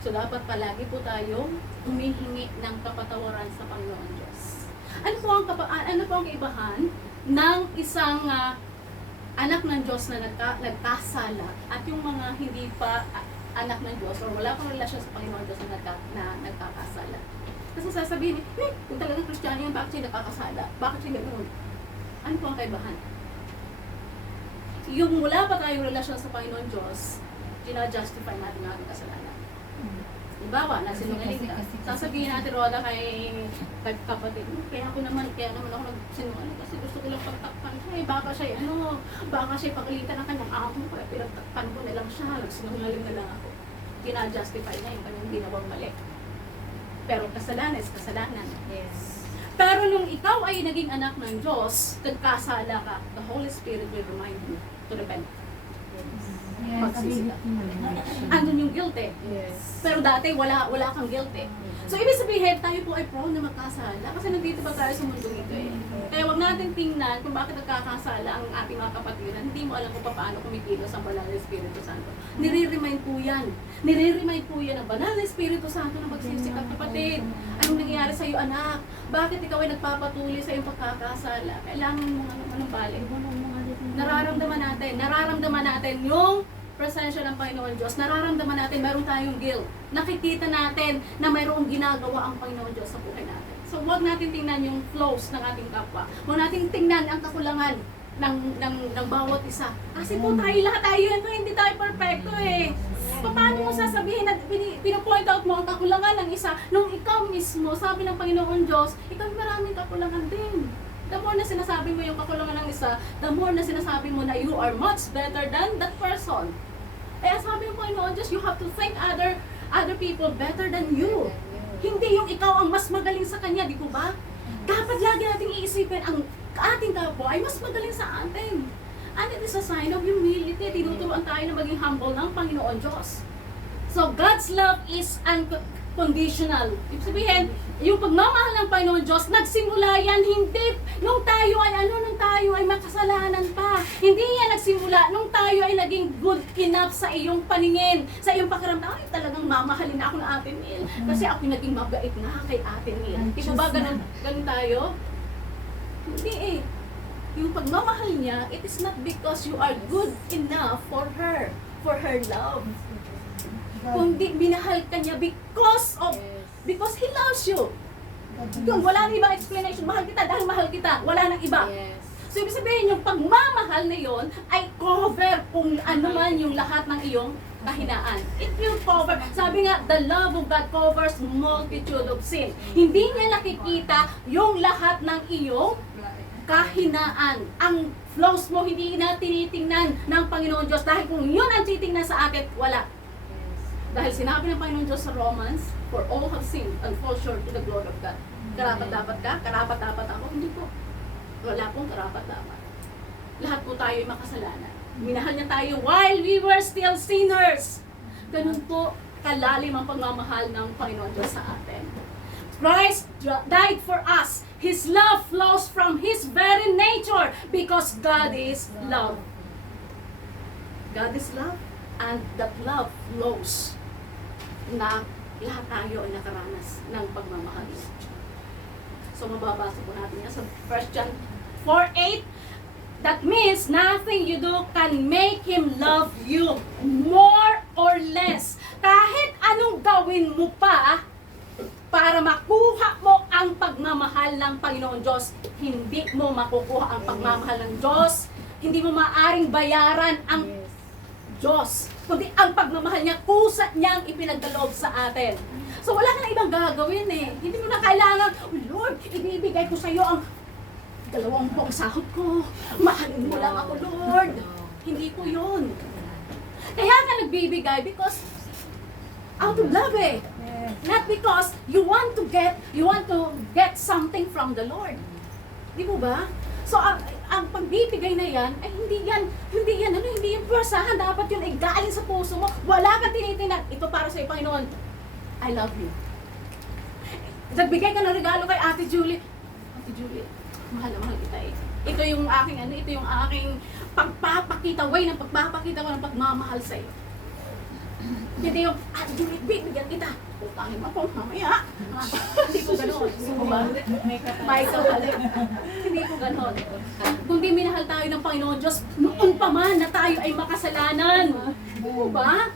So dapat palagi po tayong humihingi ng kapatawaran sa Panginoon Diyos. Ano po ang kaibahan ng isang anak ng Diyos na nagkasala at yung mga hindi pa anak ng Diyos or wala pang relasyon sa Panginoon Diyos na nagkakasala? Kasi sasabihin, kung talagang Kristiyano yun, bakit siya nakakasala? Bakit siya ganoon? Ano po ang kaibahan? Yung wala pa tayong relasyon sa Panginoon Diyos, gina-justify natin ang ating kasalanan. Halimbawa, nasinungaling ka. Sasabihin natin, Roda, kay kapatid, kaya naman ako nagsinungaling kasi gusto ko lang pagtakpan siya. Baka siya pagalitan ng kanyang amo, kaya pinagtakpan ko na lang siya, nagsinungaling na lang ako. Gina-justify niya yung kanyang ginawang mali. Pero kasalanan is kasalanan. Yes. Pero nung ikaw ay naging anak ng Diyos, nagkasala ka, the Holy Spirit will remind you to repent. Yes. pagsisikap. Andun yung guilt eh. Yes. Pero dati wala kang guilt eh. So ibig sabihin, tayo po ay prone na magkasala kasi nandito pa tayo sa mundo ito eh. Kaya wag natin tingnan kung bakit nagkakasala ang ating mga kapatiran. Hindi mo alam kung paano kumikilos ang banal na Espiritu Santo. Nire-remind po yan. Nire-remind po yan ang banal na Espiritu Santo na magsisikap. Kapatid, anong nangyayari sa iyo anak? Bakit ikaw ay nagpapatuloy sa iyong pagkakasala? Kailangan mo ng balik. Nararamdaman natin yung presensya ng Panginoon Diyos. Nararamdaman natin mayroon tayong guilt. Nakikita natin na mayroong ginagawa ang Panginoon Diyos sa buhay natin. So huwag natin tingnan yung flaws ng ating kapwa. Huwag natin tingnan ang kakulangan ng bawat isa. Kasi po lahat tayo hindi tayo perfecto eh. Paano mo sasabihin na pinapoint out mo ang kakulangan ng isa nung ikaw mismo, sabi ng Panginoon Diyos, ikaw maraming kakulangan din. The more na sinasabi mo yung kakulangan ng isa, the more na sinasabi mo na you are much better than that person. Kaya sabi ng Panginoon Diyos, you have to think other people better than you. Hindi yung ikaw ang mas magaling sa kanya, di po ba? Dapat lagi nating iisipin ang ating kapwa ay mas magaling sa atin. And it is a sign of humility. Tinuturuan tayo na maging humble ng Panginoon Diyos. So God's love is unconditional. Ibig sabihin, yung pagmamahal ng Panginoon Diyos, nagsimula yan hindi nung tayo ay makasalanan pa. Hindi yan nagsimula nung tayo ay naging good enough sa iyong paningin, sa iyong pakiramdam. Ay, talagang mamahalin ako ng Ate Neil. Kasi ako naging mabait na kay Ate Neil. Di ba ganun tayo? Hindi eh. Yung pagmamahal niya, it is not because you are good enough for her love. Kundi minahal ka niya because He loves you. Kung wala nang ibang explanation, mahal kita dahil mahal kita, wala nang iba. Yes. So ibig sabihin, yung pagmamahal na yon ay cover kung ano man yung lahat ng iyong kahinaan. It will cover. Sabi nga, the love of God covers multitude of sin. Hindi niya nakikita yung lahat ng iyong kahinaan. Ang flaws mo, hindi na tinitingnan ng Panginoon Diyos. Dahil kung yun ang titingnan sa akin, wala. Dahil sinabi ng Panginoon Diyos sa Romans, for all have sinned and fall short to the glory of God. Karapat-dapat ka? Karapat-dapat ako? Hindi po. Wala pong karapat-dapat. Lahat po tayo ay makasalanan. Minahal niya tayo while we were still sinners. Ganun po kalalim ang pagmamahal ng Panginoon Diyos sa atin. Christ died for us. His love flows from His very nature because God is love. God is love and that love flows na lahat tayo ay nakaranas ng pagmamahal. So mababasa po natin yan sa 1 John 4:8. That means nothing you do can make Him love you more or less. Kahit anong gawin mo pa para makuha mo ang pagmamahal ng Panginoon Diyos, hindi mo makukuha ang pagmamahal ng Diyos. Hindi mo maaring bayaran ang Diyos, kundi ang pagmamahal niya, kusa niyang ipinagkaloob sa atin. So wala ka na ibang gagawin eh. Hindi mo na kailangan, oh Lord, ibibigay ko sa iyo ang 20 sahod ko. Mahalin mo lang ako, Lord. Hindi ko yun. Kaya ka nagbibigay because out of love eh. Not because you want to get something from the Lord. Di po ba? So ang pagbibigay na yan ay hindi yan persahan, dapat yun ay galing sa puso mo. Wala kang tinitingnan, ito para sa iyo, Panginoon. I love you. Nagbigay ka ng regalo kay Ate Julie. Ate Julie, mahal na mahal kita eh. Ito yung aking pagpapakita, way ng pagpapakita ko ng pagmamahal sa iyo. Hindi yung, Ate Julie, bigyan kita. Utangin mo ako, mamaya. Hindi ko gano'n. May kapalit. Hindi ko gano'n. Kung di minahal tayo ng Panginoon Diyos, noon pa man na tayo ay makasalanan. Di po ba?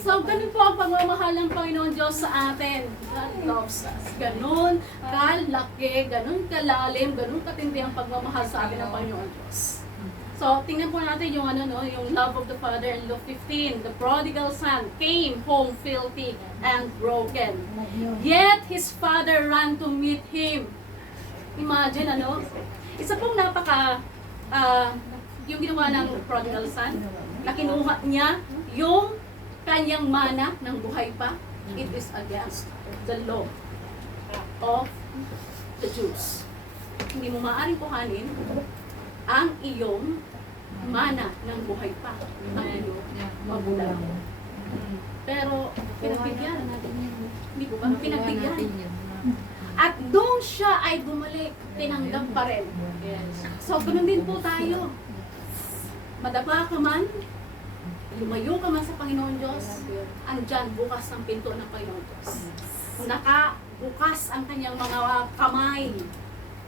So, ganun po ang pagmamahal ng Panginoon Diyos sa atin. God loves us. Ganun kalaki, ganun kalalim, ganun katindi ang pagmamahal sa atin ng Panginoon Diyos. So, tingnan po natin yung yung love of the Father in Luke 15. The prodigal son came home filthy and broken. Yet his father ran to meet him. Imagine isa pong yung ginawa ng prodigal son, na kinuha niya yung kanyang mana ng buhay pa. It is against the law of the Jews. Hindi mo maaaring kuhanin ang iyong mana ng buhay pa ang iyong magulang. Pero pinagbigyan. Hindi po ba? Pinagbigyan. At doon siya ay bumalik, tinanggap pa rin. So, ganun din po tayo. Madapa ka man, lumayo ka man sa Panginoon Diyos, andyan bukas ang pinto ng Panginoon Diyos. Nakabukas ang kanyang mga kamay.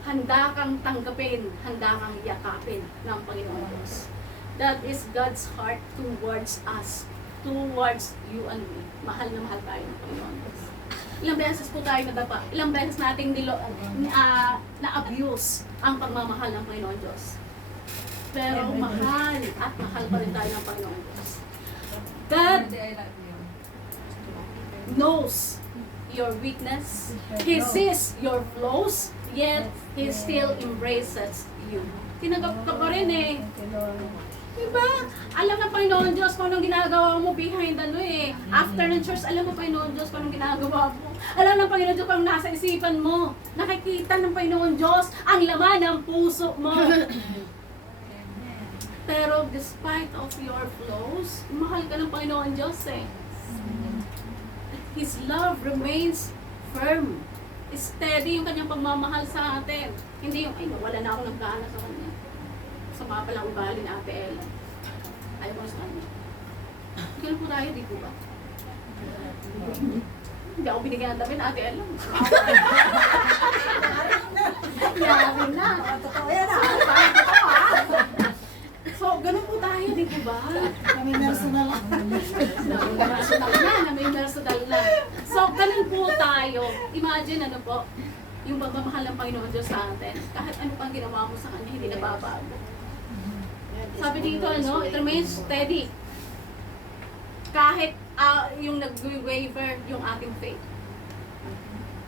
Handa kang tanggapin, handa kang yakapin ng Panginoon Diyos. That is God's heart towards us, towards you and me. Mahal na mahal tayo ng Panginoon Diyos. Ilang beses po tayo nadapa, ilang beses nating na-abuse ang pagmamahal ng Panginoon Diyos. Pero mahal at mahal pa rin tayo ng Panginoon Diyos. God knows your weakness. He sees your flaws, yet He still embraces you. Tinanggap ka pa rin eh. Diba? Alam ng Panginoon Diyos kung anong ginagawa mo behind after ng church, alam ng Panginoon Diyos kung anong ginagawa mo. Alam ng Panginoon Diyos kung anong nasa isipan mo. Nakikita ng Panginoon Diyos ang laman ng puso mo. Pero despite of your flaws, mahal ka ng Panginoon Diyos eh. His love remains firm. Steady yung kanyang pagmamahal sa atin. Hindi yung, ay, wala na ako ng gana sa kanya. Sama pala ugali ni Ate Ella. Ayaw ko sa kanya. Ganun po tayo, di po ba? Hindi ako binigyan ng damit, Ate Ella. Yamin na. Totoo yan ah. So, ganun po tayo, di po ba? Kami personal. May personal na. So, ganun po tayo. Imagine, ano po, yung pagmamahal ng Panginoon Diyos sa atin. Kahit ano pang ginawa mo sa Kanya, hindi nababago. Sabi dito, ano, it remains steady. Kahit yung nag-waver yung ating faith.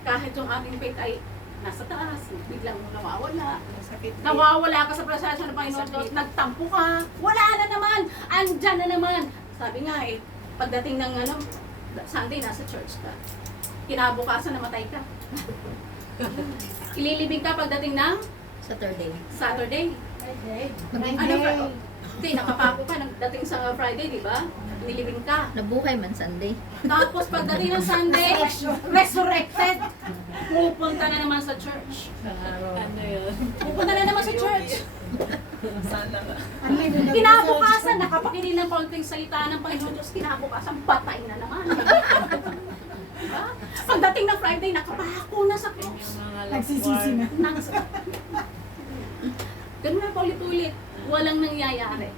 Kahit yung ating faith ay nasa taas, biglang nawawala. Nawawala ka sa proseso ng Panginoon Diyos, nagtampo ka, wala na naman, andyan na naman. Sabi nga eh, pagdating ng ano, Sunday, nasa church ka. Kinabukasan, namatay ka. Ililibing ka pagdating ng Saturday. Ano, hindi, nakapako ka, nagdating sa Friday, di ba? Nilibing ka. Nabuhay man Sunday. Tapos pagdating ng Sunday, resurrected. Pupunta na naman sa church. Ano yun? Pupunta na naman sa church. Sana ba? Kinabukasan, nakapakinig ng konting salita ng Panginoon Diyos, kinabukasan, patay na naman. Diba? Pagdating ng Friday, nakapako na sa cross. Nagsisisi na. Ganun na paulit-ulit. Walang nangyayari.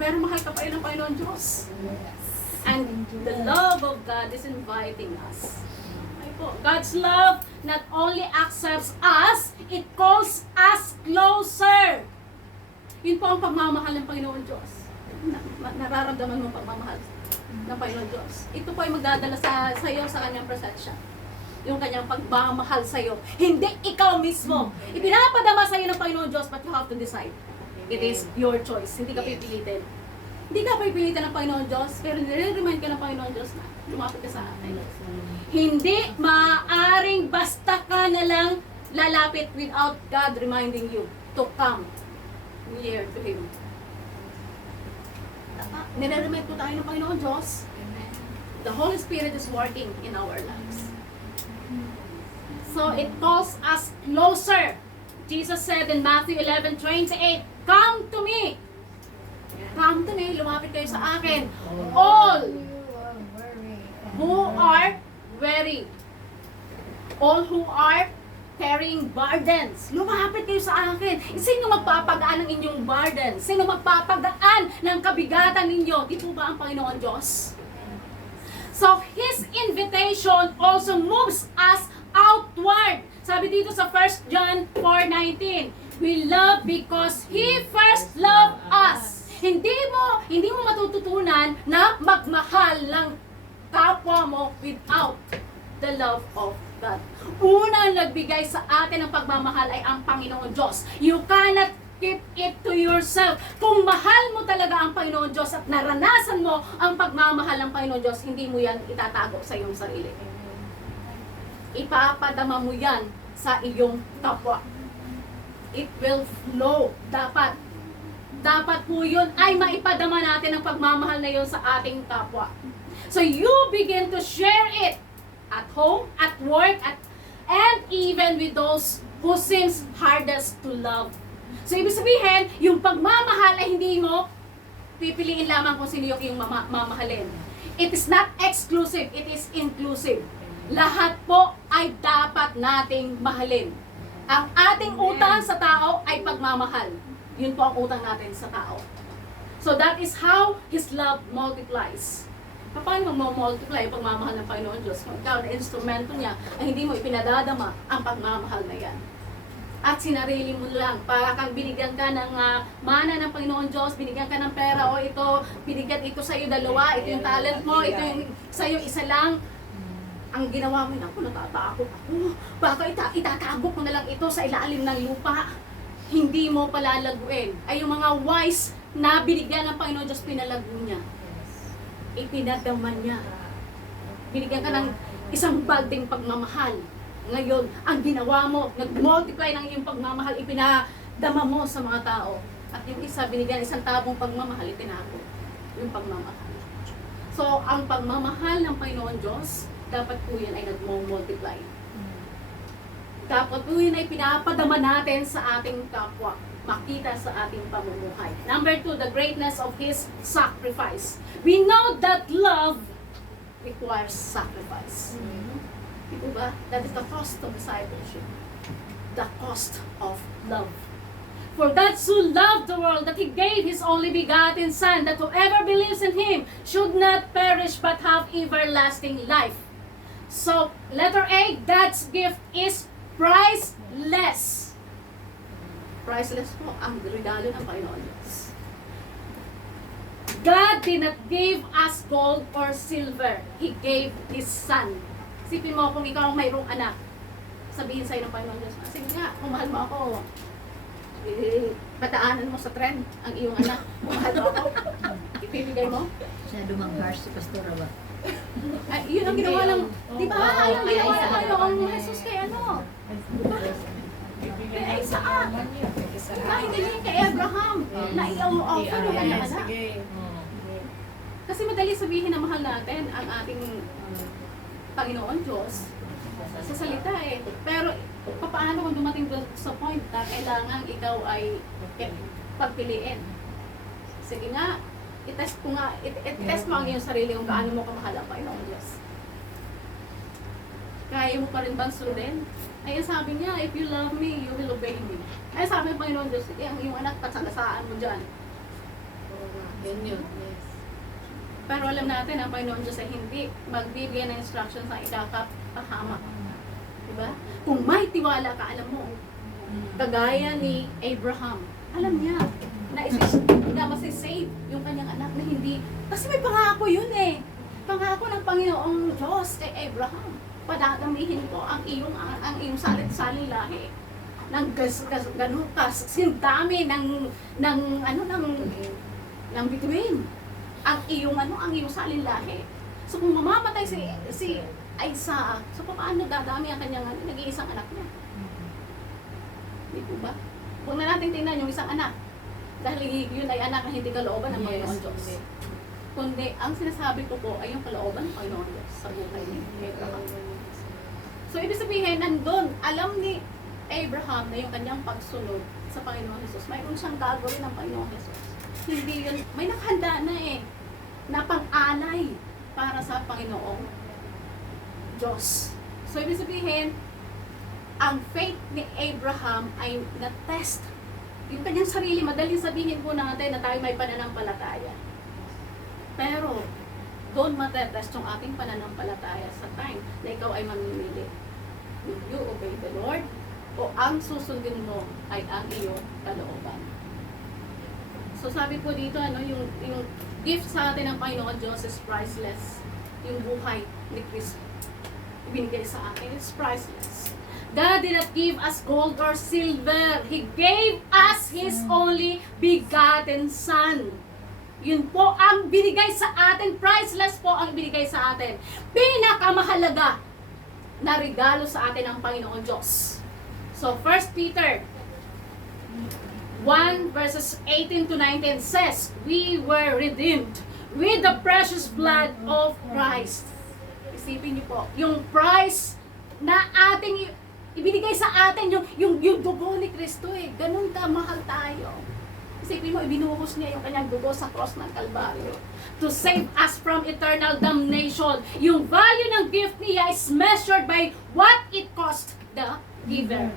Pero mahal ka pa rin ng Panginoon Diyos. And the love of God is inviting us. Ay po, God's love not only accepts us, it calls us closer. Yun po ang pagmamahal ng Panginoon Diyos. Nararamdaman mo ang pagmamahal ng Panginoon Diyos. Ito po ay magdadala sa iyo sa kanyang presensya. Yung kanyang pagmamahal sa iyo. Hindi ikaw mismo. Ipinapadama sa iyo ng Panginoon Diyos, but you have to decide. It is your choice. Hindi ka pipilitin. Hindi ka pipilitin ng Panginoon Diyos, pero nire-remind ka ng Panginoon Diyos na lumapit ka sa atin. Hindi maaaring basta ka na lang lalapit without God reminding you to come near to Him. Nire-remind po tayo ng Panginoon Diyos. The Holy Spirit is working in our lives. So it calls us closer. Jesus said in Matthew 11:28, "Come to me." Come to me, lumapit kayo sa akin. All who are weary. All who are carrying burdens. Lumapit kayo sa akin. Sino magpapagaan ng inyong burden? Sino magpapagaan ng kabigatan ninyo? Di po ba ang Panginoon Diyos? So, His invitation also moves us outward. Sabi dito sa 1 John 4:19, we love because He first loved us. Hindi mo matututunan na magmahal ng kapwa mo without the love of God. Unang nagbigay sa atin ng pagmamahal ay ang Panginoon Diyos. You cannot keep it to yourself. Kung mahal mo talaga ang Panginoon Diyos at naranasan mo ang pagmamahal ng Panginoon Diyos, hindi mo yan itatago sa iyong sarili. Ipapadama mo yan sa iyong kapwa. It will flow. Dapat dapat po yun ay maipadama natin ang pagmamahal na yun sa ating kapwa. So you begin to share it at home, at work, and even with those who seems hardest to love. So ibig sabihin, yung pagmamahal ay hindi mo pipiliin lamang kung sino yung iyong mamahalin. It is not exclusive, it is inclusive. Lahat po ay dapat nating mahalin. Ang ating utang sa tao ay pagmamahal. Yun po ang utang natin sa tao. So that is how His love multiplies. Paano mag-multiply ang pagmamahal ng Panginoon Diyos? Kung ikaw na instrumento niya, ay hindi mo ipinadadama ang pagmamahal na yan. At sinarili mo lang, para kang binigyan ka ng mana ng Panginoon Diyos, binigyan ka ng pera, o ito, binigyan ito sa iyo dalawa, ito yung talent mo, ito yung sa iyo isa lang. Ang ginawa mo, naku, natatakot ako. Baka itatago ko na lang ito sa ilalim ng lupa. Hindi mo palalaguin. Ay yung mga wise na binigyan ng Panginoon Diyos, pinalago niya. Ipinadaman niya. Binigyan ka ng isang balding pagmamahal. Ngayon, ang ginawa mo, nag-multiply ng iyong pagmamahal, ipinadama mo sa mga tao. At yung isa, binigyan isang tabong pagmamahal, itinago. Yung pagmamahal. So, ang pagmamahal ng Panginoon Diyos, dapat po yan ay nag-multiply. Dapat po yun ay pinapadama natin sa ating kapwa. Makita sa ating pamumuhay. Number 2, the greatness of His sacrifice. We know that love requires sacrifice. Ito ba? That is the cost of discipleship. The cost of love. For God so loved the world that He gave His only begotten Son, that whoever believes in Him should not perish but have everlasting life. So, letter A, God's gift is priceless. Priceless po ang regalo ng Panginoon Diyos. God did not give us gold or silver. He gave His Son. Isipin mo kung ikaw ang mayroong anak, sabihin sa'yo ng Panginoon Diyos, sige nga, kung mahal mo ako, pataanan mo sa trend ang iyong anak. Kung mahal mo ako, ipibigay mo. Siya dumang-harsh si Pastora ba? Ay, yun ang ginawa lang. Di ba? Yung ginawa ng Panginoong Jesus kay ano? Kay Isaac. Hindi niya kay Abraham na i-offer yung kanyang anak. Kasi madali sabihin na mahal natin ang ating Panginoon Diyos sa salita eh. Pero paano kung dumating sa point na kailangan ikaw ay pagpiliin? Sige nga, i-test mo ang iyong sarili kung gaano mo kamahal ang Panginoon Diyos. Kaya mo pa rin bang sundin? Ay, sabi niya, if you love me, you will obey me. Ay, sabi ng Panginoon Diyos, sige, ang iyong anak, patsagasaan mo dyan. Yun yun. Yes. Pero alam natin, ang Panginoon Diyos ay hindi magbibigay ng instructions sa ikakapahamak. Diba? Kung may tiwala ka, alam mo, kagaya ni Abraham, alam niya, na masisave yung kanyang anak na hindi, kasi may pangako yun eh. Pangako ng Panginoong Diyos kay Abraham. Padadamihin ko ang iyong salit-saling lahi ng ganukas, sin dami ng bituin ang iyong salin lahi. So kung mamamatay si Isaac, so paano dadami ang kanyang nag-iisang anak niya? Di po ba? Huwag na natin tingnan yung isang anak. Dahil yun ay anak na hindi kalooban ng Panginoon Diyos. Kundi ang sinasabi ko po ay yung kalooban ng Panginoon Diyos sa buhay ni Abraham. So ibig sabihin, nandun, alam ni Abraham na yung kanyang pagsunod sa Panginoon Jesus, mayroon siyang gagawin ng Panginoon Jesus. Hindi yun, may nakahanda na eh, na pang-alay para sa Panginoong Diyos. So ibig sabihin, ang faith ni Abraham ay na-test. Yung kanyang sarili, madaling sabihin po natin na tayo may pananampalataya. Pero, doon matetest yung ating pananampalataya sa time na ikaw ay mamimili. Will you obey the Lord? O ang susundin mo ay ang iyong kalooban? So sabi po dito, yung gift sa atin ng Panginoon Diyos is priceless. Yung buhay ni Kristo ibinigay sa atin is priceless. God did not give us gold or silver. He gave us His only begotten Son. Yun po ang binigay sa atin. Priceless po ang binigay sa atin. Pinakamahalaga na regalo sa atin ng Panginoon Diyos. So, 1 Peter 1 1 verses 18 to 19 says, we were redeemed with the precious blood of Christ. Isipin niyo po, yung price na ating ibinigay sa atin, yung dugo ni Kristo eh. Ganun kamahal tayo. Isipin mo, ibinuhos niya yung kanyang dugo sa cross ng Kalbaryo to save us from eternal damnation. Yung value ng gift niya is measured by what it cost the giver.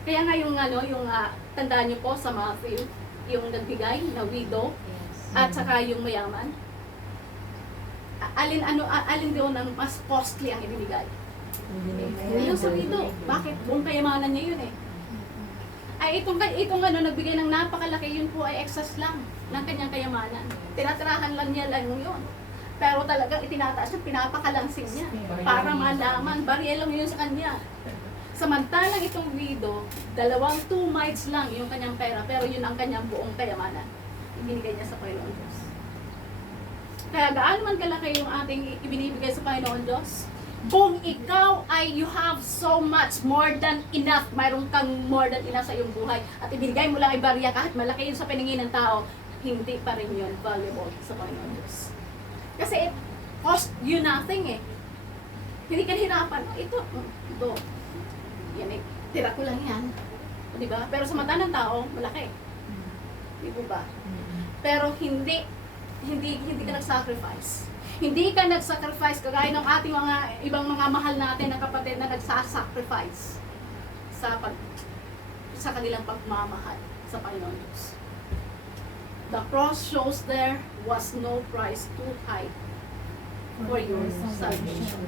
Kaya nga tandaan niyo po sa Matthew, yung nagbigay na widow at saka yung mayaman. Alin doon ang mas costly ang ibinigay? Yung sa widow. Bakit? Buong kayamanan niya yun eh. Ay itong nagbigay ng napakalaki, yun po ay excess lang ng kanyang kayamanan. Tinatirahan lang niya lang yun. Pero talagang itinataas niya, pinapakalansing niya. Para malaman, barya lang yun sa kanya. Samantalang itong widow, 2 mites lang yung kanyang pera, pero yun ang kanyang buong kayamanan. Ibinigay niya sa Panginoon Diyos. Kaya gaano man kalaki yung ating ibinibigay sa Panginoon Diyos, kung ikaw ay you have so much, more than enough, mayroon kang more than enough sa iyong buhay, at ibinigay mo lang ay barya kahit malaki yun sa paningin ng tao, hindi pa rin yun valuable sa Panginoon Diyos. Kasi it cost you nothing eh. Hindi ka hirapan. Ito. Yan eh, tira ko lang yan. Diba? Pero sa mata ng tao, malaki. Di po ba? Pero hindi ka nag-sacrifice. Hindi ka nag-sacrifice kagaya ng ating mga ibang mga mahal natin na kapatid na nagsasacrifice sa kanilang pagmamahal sa Panginoon Diyos. The cross shows there was no price too high for your salvation.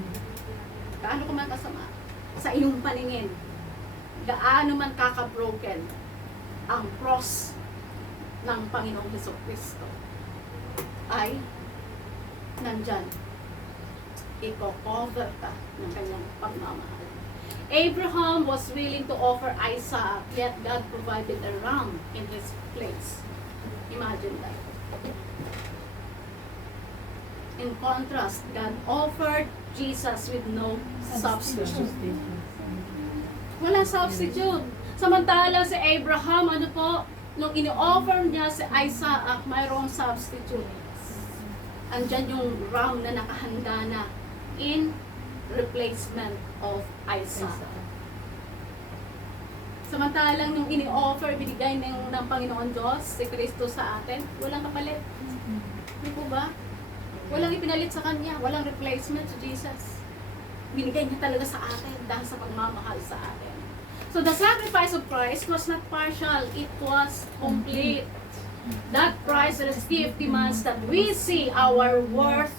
Gaano ka man kasama sa iyong paningin, gaano man kakabroken ang cross ng Panginoong Jesucristo ay nandyan. Iko-cover ka ng kanyang pagmamahal. Abraham was willing to offer Isaac, yet God provided a ram in his place. Imagine that. In contrast, God offered Jesus with no substitute. Walang substitute. Samantala si Abraham, nung ini-offer niya si Isaac, mayroong substitute. Andyan yung ram na nakahanda na in replacement of Isaac. Samantalang nung ini-offer, binigay ng Panginoon Diyos, si Kristo sa atin, walang kapalit. Hindi po ba? Walang ipinalit sa Kanya, walang replacement sa Jesus. Binigay niya talaga sa atin dahil sa pagmamahal sa atin. So the sacrifice of Christ was not partial, it was complete. That priceless gift demands that we see our worth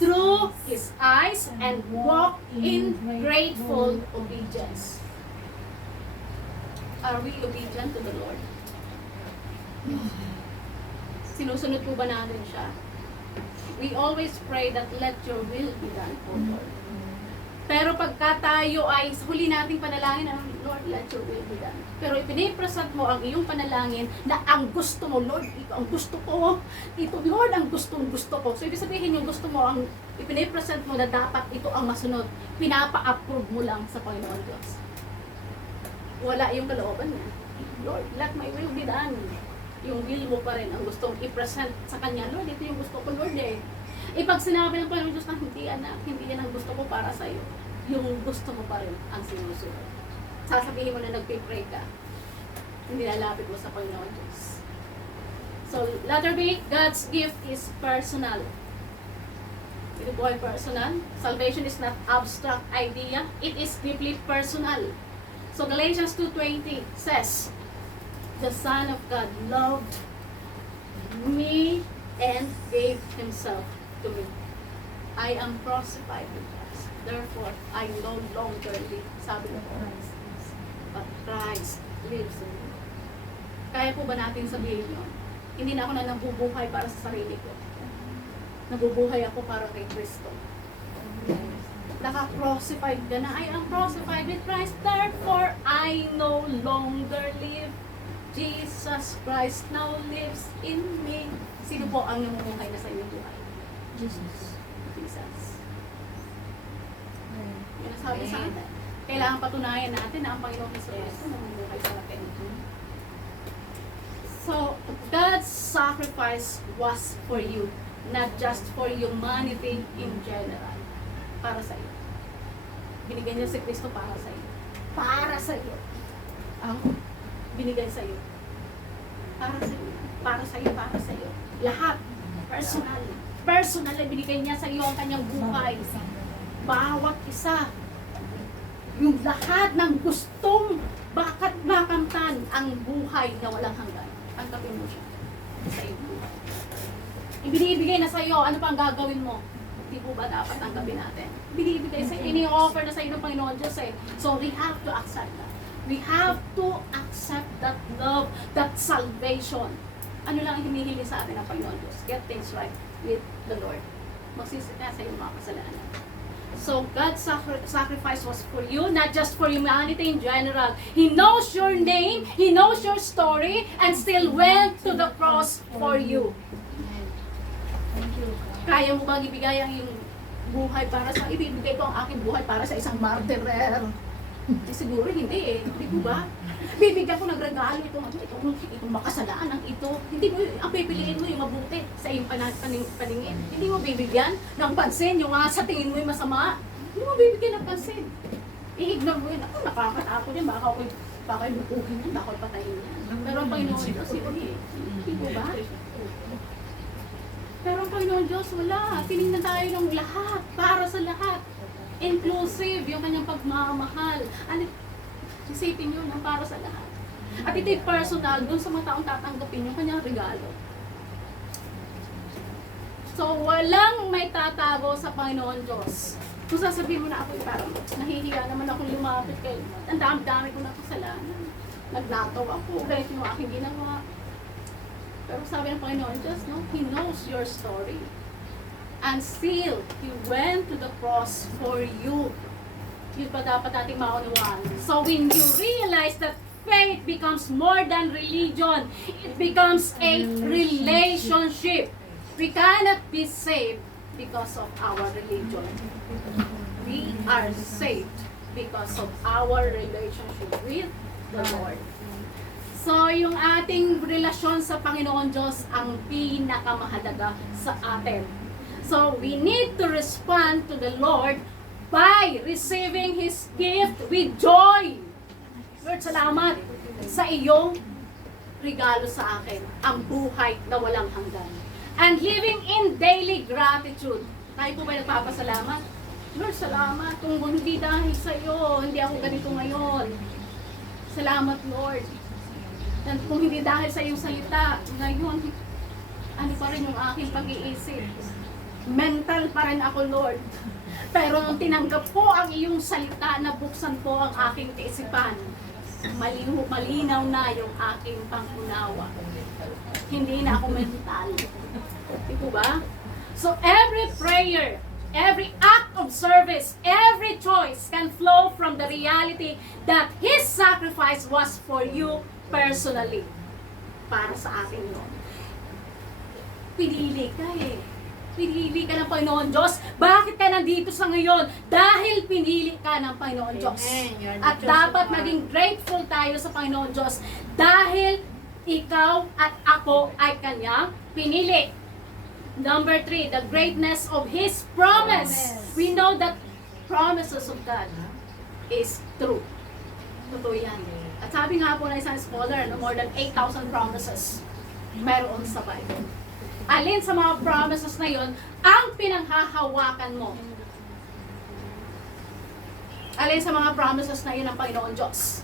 through His eyes and walk in grateful obedience. Are we obedient to the Lord? Sinusunod po ba natin siya? We always pray that let your will be done, O Lord. Pero pagka tayo ay huli nating panalangin, Lord, let your will be done. Pero ipinipresent mo ang iyong panalangin na ang gusto mo, Lord, ito ang gusto ko. Ito, Lord, ang gustong gusto ko. So, ibig sabihin yung gusto mo, ang ipinipresent mo na dapat ito ang masunod. Pinapa-approve mo lang sa Panginoon Diyos. Wala yung kalooban niya. Lord, let my will be done. Yung will mo pa rin ang gustong i-present sa Kanya. Lord, ito yung gusto ko, Lord eh. Pag sinabi ng Panginoon Diyos na hindi anak, hindi yan ang gusto ko para sa'yo. Yung gusto mo pa rin ang sinusunod. Sasabihin mo na nagpipray ka. Hindi lalapit mo sa Panginoon Diyos. So, letter B, God's gift is personal. Ito po ay personal. Salvation is not abstract idea. It is deeply personal. So Galatians 2:20 says, the Son of God loved me and gave Himself to me. I am crucified with Christ. Therefore, I no longer live. Sabi ng Christ. But Christ lives in me. Kaya po ba natin sabihin yun? Hindi na ako na nabubuhay para sa sarili ko. Nabubuhay ako para kay Kristo. Naka-crucified ka na. I am crucified with Christ. Therefore, I no longer live. Jesus Christ now lives in me. Sino po ang namumuhay na sa inyong buhay? Jesus. Yan ang sabi sa atin. Kailangan patunayan natin na ang Panginoon Hesus Kristo namumuhay sa atin. So, God's sacrifice was for you, not just for humanity in general. Para sa iyo. Binigay niya si Kristo para sa iyo. Para sa iyo. Ang binigay sa iyo. Para sa iyo. Para sa iyo. Para sa iyo. Lahat. Personal. Personal na binigay niya sa iyo ang kanyang buhay. Bawat isa. Yung lahat ng gustong bakat makamtan ang buhay na walang hanggan. Tanggapin mo siya sa iyong buhay. Ibinibigay na sa iyo, ano pa ang gagawin mo? Hindi po ba dapat tanggapin natin? Binibigay sa iyo, ini-offer na sa iyo ng Panginoon Diyos eh. So we have to accept that. We have to accept that love, that salvation. Ano lang ang hinihili sa atin ng Panginoon Diyos? Get things right with the Lord. Magsisi na sa iyong mga kasalanan. So God's sacrifice was for you, not just for humanity in general. He knows your name, He knows your story, and still went to the cross for you. Thank you. Kaya mo bang ibigay ang iyong buhay para sa, ibibigay ko ang aking buhay para sa isang martyrer? Siguro hindi eh, hindi po ba? Bibigyan ko ng regalo itong makasalanan, ito. Hindi mo, ang pipiliin mo yung mabuti sa iyong paningin. Hindi mo bibigyan ng pansin, yung sa tingin mo yung masama. Hindi mo bibigyan ng pansin. I-ignore mo yun. Ako, nakakatakot yun. Baka ako'y bukuhin yun, baka ako'y patayin yan. Pero ang Panginoon Diyos, hindi. Hindi po ba? Pero ang Panginoon Diyos, wala. Tinignan tayo ng lahat, para sa lahat. Inclusive, yung kanyang pagmamahal. Isipin nyo ng para sa lahat. At ito'y personal, dun sa mga taong tatanggapin yung kanyang regalo. So, walang may tatago sa Panginoon Diyos. Kung sasabihin mo na ako, parang nahihiya naman ako lumapit kayo. Ang dami-dami ko na kasalanan. Nagnakaw ako, ganito yung aking ginawa. Pero sabi ng Panginoon Diyos, no? He knows your story. And still, He went to the cross for you. Yun pa dapat nating maunawaan. So when you realize that faith becomes more than religion, it becomes a relationship. We cannot be saved because of our religion. We are saved because of our relationship with the Lord. So, yung ating relasyon sa Panginoon Diyos ang pinakamahalaga sa atin. So, we need to respond to the Lord by receiving His gift with joy. Lord, salamat sa iyong regalo sa akin, ang buhay na walang hanggan. And living in daily gratitude. Tayo po ba nagpapasalamat? Lord, salamat. Kung hindi dahil sa iyo, hindi ako ganito ngayon. Salamat, Lord. And kung hindi dahil sa iyong salita, ngayon, ano pa rin yung aking pag-iisip? Mental pa rin ako, Lord. Pero nung tinanggap ko ang iyong salita, nabuksan ko ang aking kaisipan. Malinaw na yung aking pangunawa. Hindi na ako mental. Di po ba? So every prayer, every act of service, every choice can flow from the reality that His sacrifice was for you personally. Para sa akin yun. Pinili ka eh. Pinili ka ng Panginoon Diyos. Bakit ka nandito sa ngayon? Dahil pinili ka ng Panginoon Diyos. At dapat maging grateful tayo sa Panginoon Diyos dahil ikaw at ako ay Kanyang pinili. Number 3, the greatness of His promise. We know that promises of God is true. Totoo yan. At sabi nga po ng isang scholar, no, more than 8,000 promises meron sa Bible. Alin sa mga promises na yon ang pinanghahawakan mo? Alin sa mga promises na yun ng Panginoon Diyos?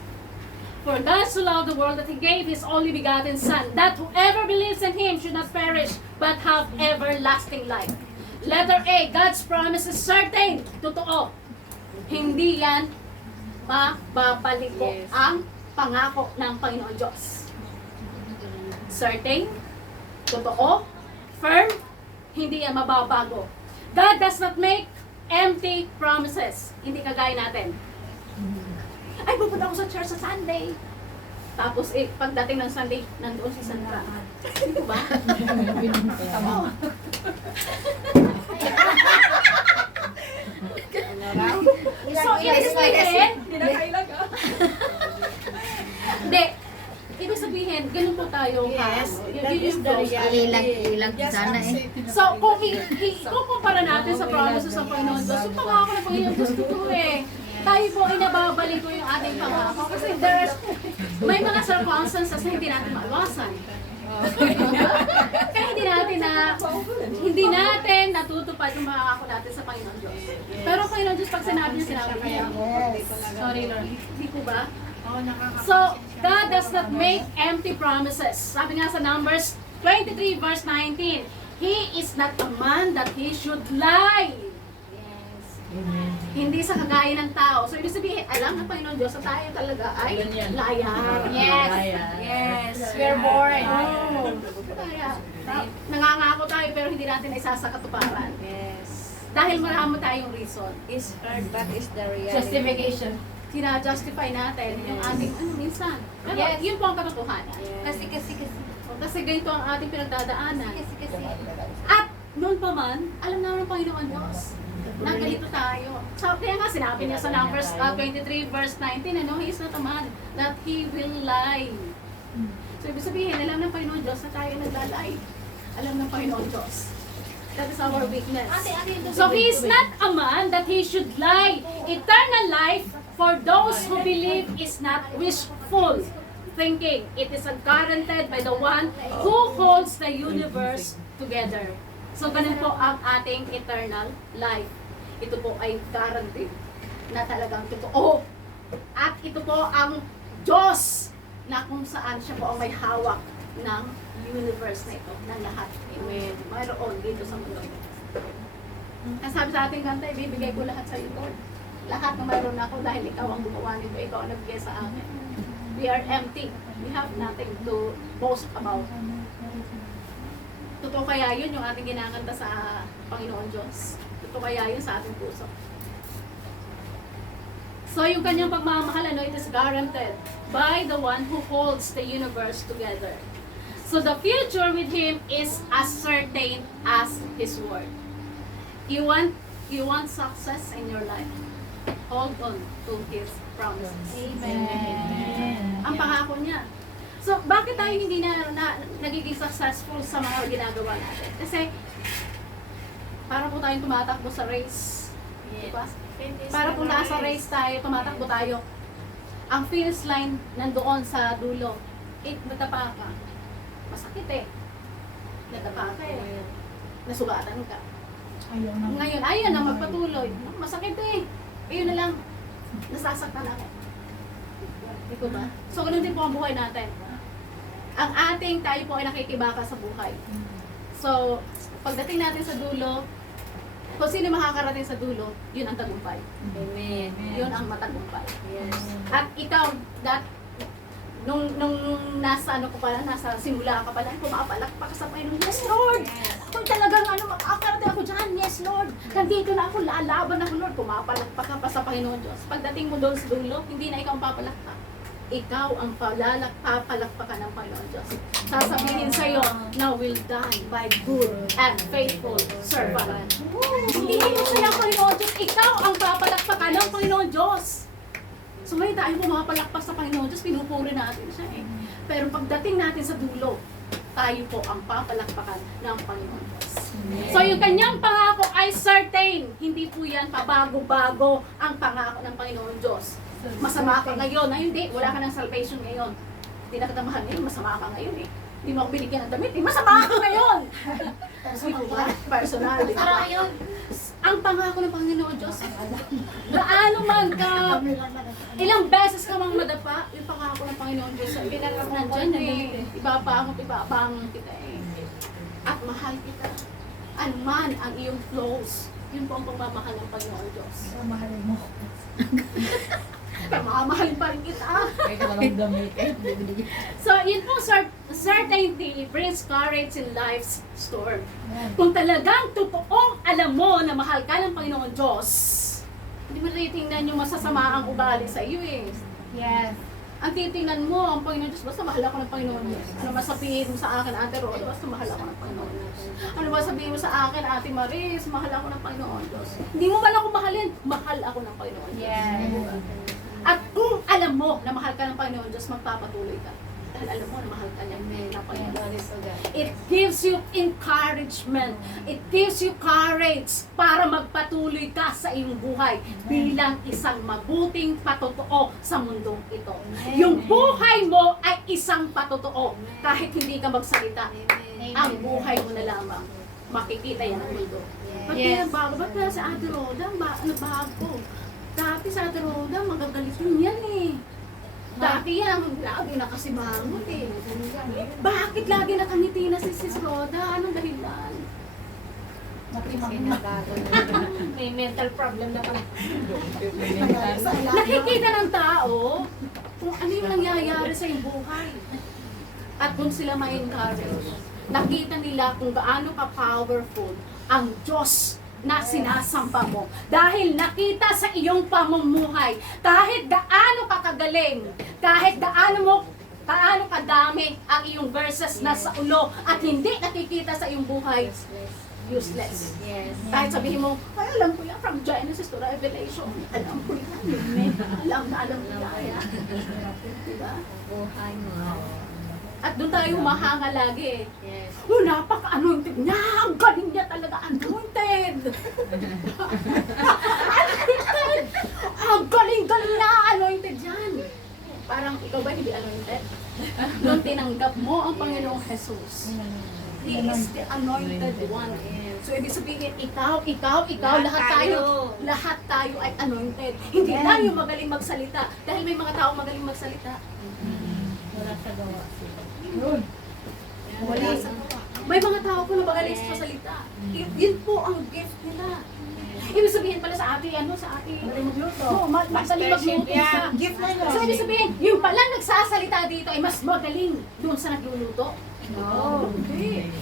For God so loved the world that He gave His only begotten Son, that whoever believes in Him should not perish, but have everlasting life. Letter A, God's promise is certain. Totoo. Hindi yan mababaliko ang pangako ng Panginoon Diyos. Certain. Totoo. Firm, hindi yan mababago. God does not make empty promises. Hindi kagaya natin. Ay, pupunta ako sa church sa Sunday. Tapos, pagdating ng Sunday, nandoon si Sandra. Hindi ko ba? Tama. So, ibig sabihin, hindi, ibig sabihin, ganun po tayo. Yes, Yun that is yung the close. reality. Ilang sana eh. So, kung ikukumpara natin sa promises ng Panginoon Diyos, yung pangako ng Panginoon Diyos totoo eh. Tayo po ay nababalik ko yung ating pangako kasi may mga circumstances na hindi natin maiwasan. Kaya hindi natin natutupad yung pangako natin sa Panginoon Diyos. Pero Panginoon Diyos, pag sinabi niya, sinabi niya. Sorry Lord, hindi po ba? So, God does not make empty promises. Sabi nga sa Numbers 23 verse 19, He is not a man that He should lie. Hindi sa kagaya ng tao. So, ibig sabihin, alam ng Panginoon Diyos na tayo talaga ay Ganyan. liar. Yes. Yes. We're born. Oh. Kaya, nangangako tayo pero hindi natin naisasakatuparan. Yes. Dahil marami tayong reason. Is hard, but is the reality. Justification. Sina-justify natin yung ating, minsan. Pero Yes. yun po ang katotohanan. Kasi. Kasi ganito ang ating pinagdadaanan. Kasi. At noon pa man, alam naman ng Panginoon Diyos na ganito tayo. So, kaya nga sinabi niya sa Numbers 23 verse 19, He is not a man that He will lie. So, ibig sabihin, alam ng Panginoon Diyos na tayo naglalay. Alam ng Panginoon Diyos. That is our weakness. So, He is not a man that He should lie. Eternal life for those who believe is not wishful thinking. It is guaranteed by the one who holds the universe together. So, ganun po ang ating eternal life. Ito po ay guaranteed na talagang totoo. At ito po ang Diyos na kung saan siya po ang may hawak ng universe na ito, ng lahat. Amen. Mayroon dito sa mundo. Ang sabi sa ating kanta, ibibigay ko lahat sa iyo, Lord. Lahat na mayroon ako dahil ikaw ang gumawa nito, ikaw ang nagbigay sa amin. We are empty. We have nothing to boast about. Totoo kaya yun yung ating ginakanta sa Panginoon Diyos? Totoo kaya yun sa ating puso? So yung kanyang pagmamahal, it is guaranteed by the one who holds the universe together. So the future with Him is as certain as His word. You want success in your life? Hold on to His promises. Amen. Ang pangako niya. So, bakit tayo hindi nagiging successful sa mga ginagawa natin? Kasi, para po tayong tumatakbo sa race. Diba? Para po nasa race tayo, tumatakbo tayo. Ang finish line nandoon sa dulo. Natapa ka. Masakit eh. Natapa ka eh. Nasugatan ka. Ngayon, ayaw na magpatuloy. Masakit eh. Ayun na lang. Nasasaktan ako. Ito ba? So, ganun din po ang buhay natin. Ang ating tayo po ay nakikibaka sa buhay. So, pagdating natin sa dulo, kung sino makakarating sa dulo, yun ang tagumpay. Amen. Yun ang matagumpay. Yes. At ikaw, nung nasa ano ko pala, nasa simula ka pala, pumapalakpak ka sa Panginoon, yes Lord! Ako talagang makakarating ako dyan, yes Lord! Nandito na ako, lalaban ako Lord, pumapalakpak ka pa sa Panginoon Diyos. Pagdating mo doon sa dulo, hindi na ikaw ang papalakpak. Ikaw ang papalakpakan ng Panginoon Diyos. Sasabihin sa iyo, now will done by good and faithful servant. Hindi mo sila ang Panginoon Diyos, ikaw ang papalakpakan ng Panginoon Diyos. So ngayon tayo pumapalakpak sa Panginoon Diyos, pinupuri natin siya eh. Pero pagdating natin sa dulo, tayo po ang papalakpakan ng Panginoon Diyos. So yung kanyang pangako ay certain. Hindi po yan pabago-bago ang pangako ng Panginoon Diyos. Masama ka ngayon, ay hindi, wala ka ng salvation ngayon. Hindi na kita mahal ngayon, masama ka ngayon eh. Hindi mo ako binigyan ng damit, eh, masama ka ngayon! Personal. Ang pangako ng Panginoon Diyos, gaano man ka, ilang beses ka mang madapa, yung pangako ng Panginoon Diyos, nandyan eh, ibabangon kita eh. At mahal kita. Ano man ang iyong flaws, yun po ang pagmamahal ng Panginoon Diyos. Mahalin mo. Mamahalin pa rin kita. Kaya ka nalang damit eh. So, yun po, certainty brings courage in life's storm. Kung talagang totoong alam mo na mahal ka ng Panginoon Diyos, hindi mo titingnan yung masasama ang ugali sa iyo eh. Yes. Ang titingnan mo, ang Panginoon Diyos, basta mahal ako ng Panginoon Diyos. Ano ba sabihin mo sa akin, Ate Roda, basta mahal ako ng Panginoon Diyos. Ano ba sabihin mo sa akin, Ate Maris, mahal ako ng Panginoon Diyos. Hindi mo man ako mahalin, mahal ako ng Panginoon Diyos. Yes. At kung alam mo na mahal ka ng Panginoon Diyos, magpapatuloy ka. Dahil alam mo na mahal ka niya ng Panginoon Diyos. It gives you encouragement. It gives you courage para magpatuloy ka sa iyong buhay bilang isang mabuting patotoo sa mundong ito. Yung buhay mo ay isang patotoo. Kahit hindi ka magsalita, ang buhay mo na lamang. Makikita yan ang mundo. Ba't Yes. yan bago? Ba't kaya sa Ate Roda, nabago? Dati sa Ate Roda, magagalit yun yan eh. Dati yan, lagi nakasimangot eh. Bakit lagi nakangiti na si Sis Roda? Anong dahilan? May mental problem na pala. Nakikita ng tao kung ano yung nangyayari sa iyong buhay. At kung sila ma-encourage, nakita nila kung gaano ka-powerful ang Diyos na sinasamba mo. Dahil nakita sa iyong pamumuhay, kahit gaano ka kagaling, kahit gaano kadami ang iyong verses na sa ulo at hindi nakikita sa iyong buhay, useless. Yes. Kahit sabihin mo, ay alam ko yan from Genesis to Revelation. Alam ko yan. Alam ko yan. Diba? Buhay mo. At doon tayo humahanga lagi. Yes. Oh, napaka-anointed niya. Ang galing niya talaga. Anointed. Anointed. Ang galing-galing niya. Anointed yan. Parang ikaw ba hindi anointed? Nung tinanggap mo ang Panginoong Jesus. He is the anointed one. So, ibig sabihin, ikaw, lahat tayo ay anointed. Hindi lang yung magaling magsalita. Dahil may mga tao magaling magsalita. Wala sa gawa. Wala sa gawa. May mga tao po na magaling sa salita. Yun po ang gift nila. Ibig sabihin pala sa ate, sa ate, magluto. magaling magluto siya. Gift na yun. So, ibig sabihin, yung palang nagsasalita dito ay mas magaling doon sa nagluluto. No.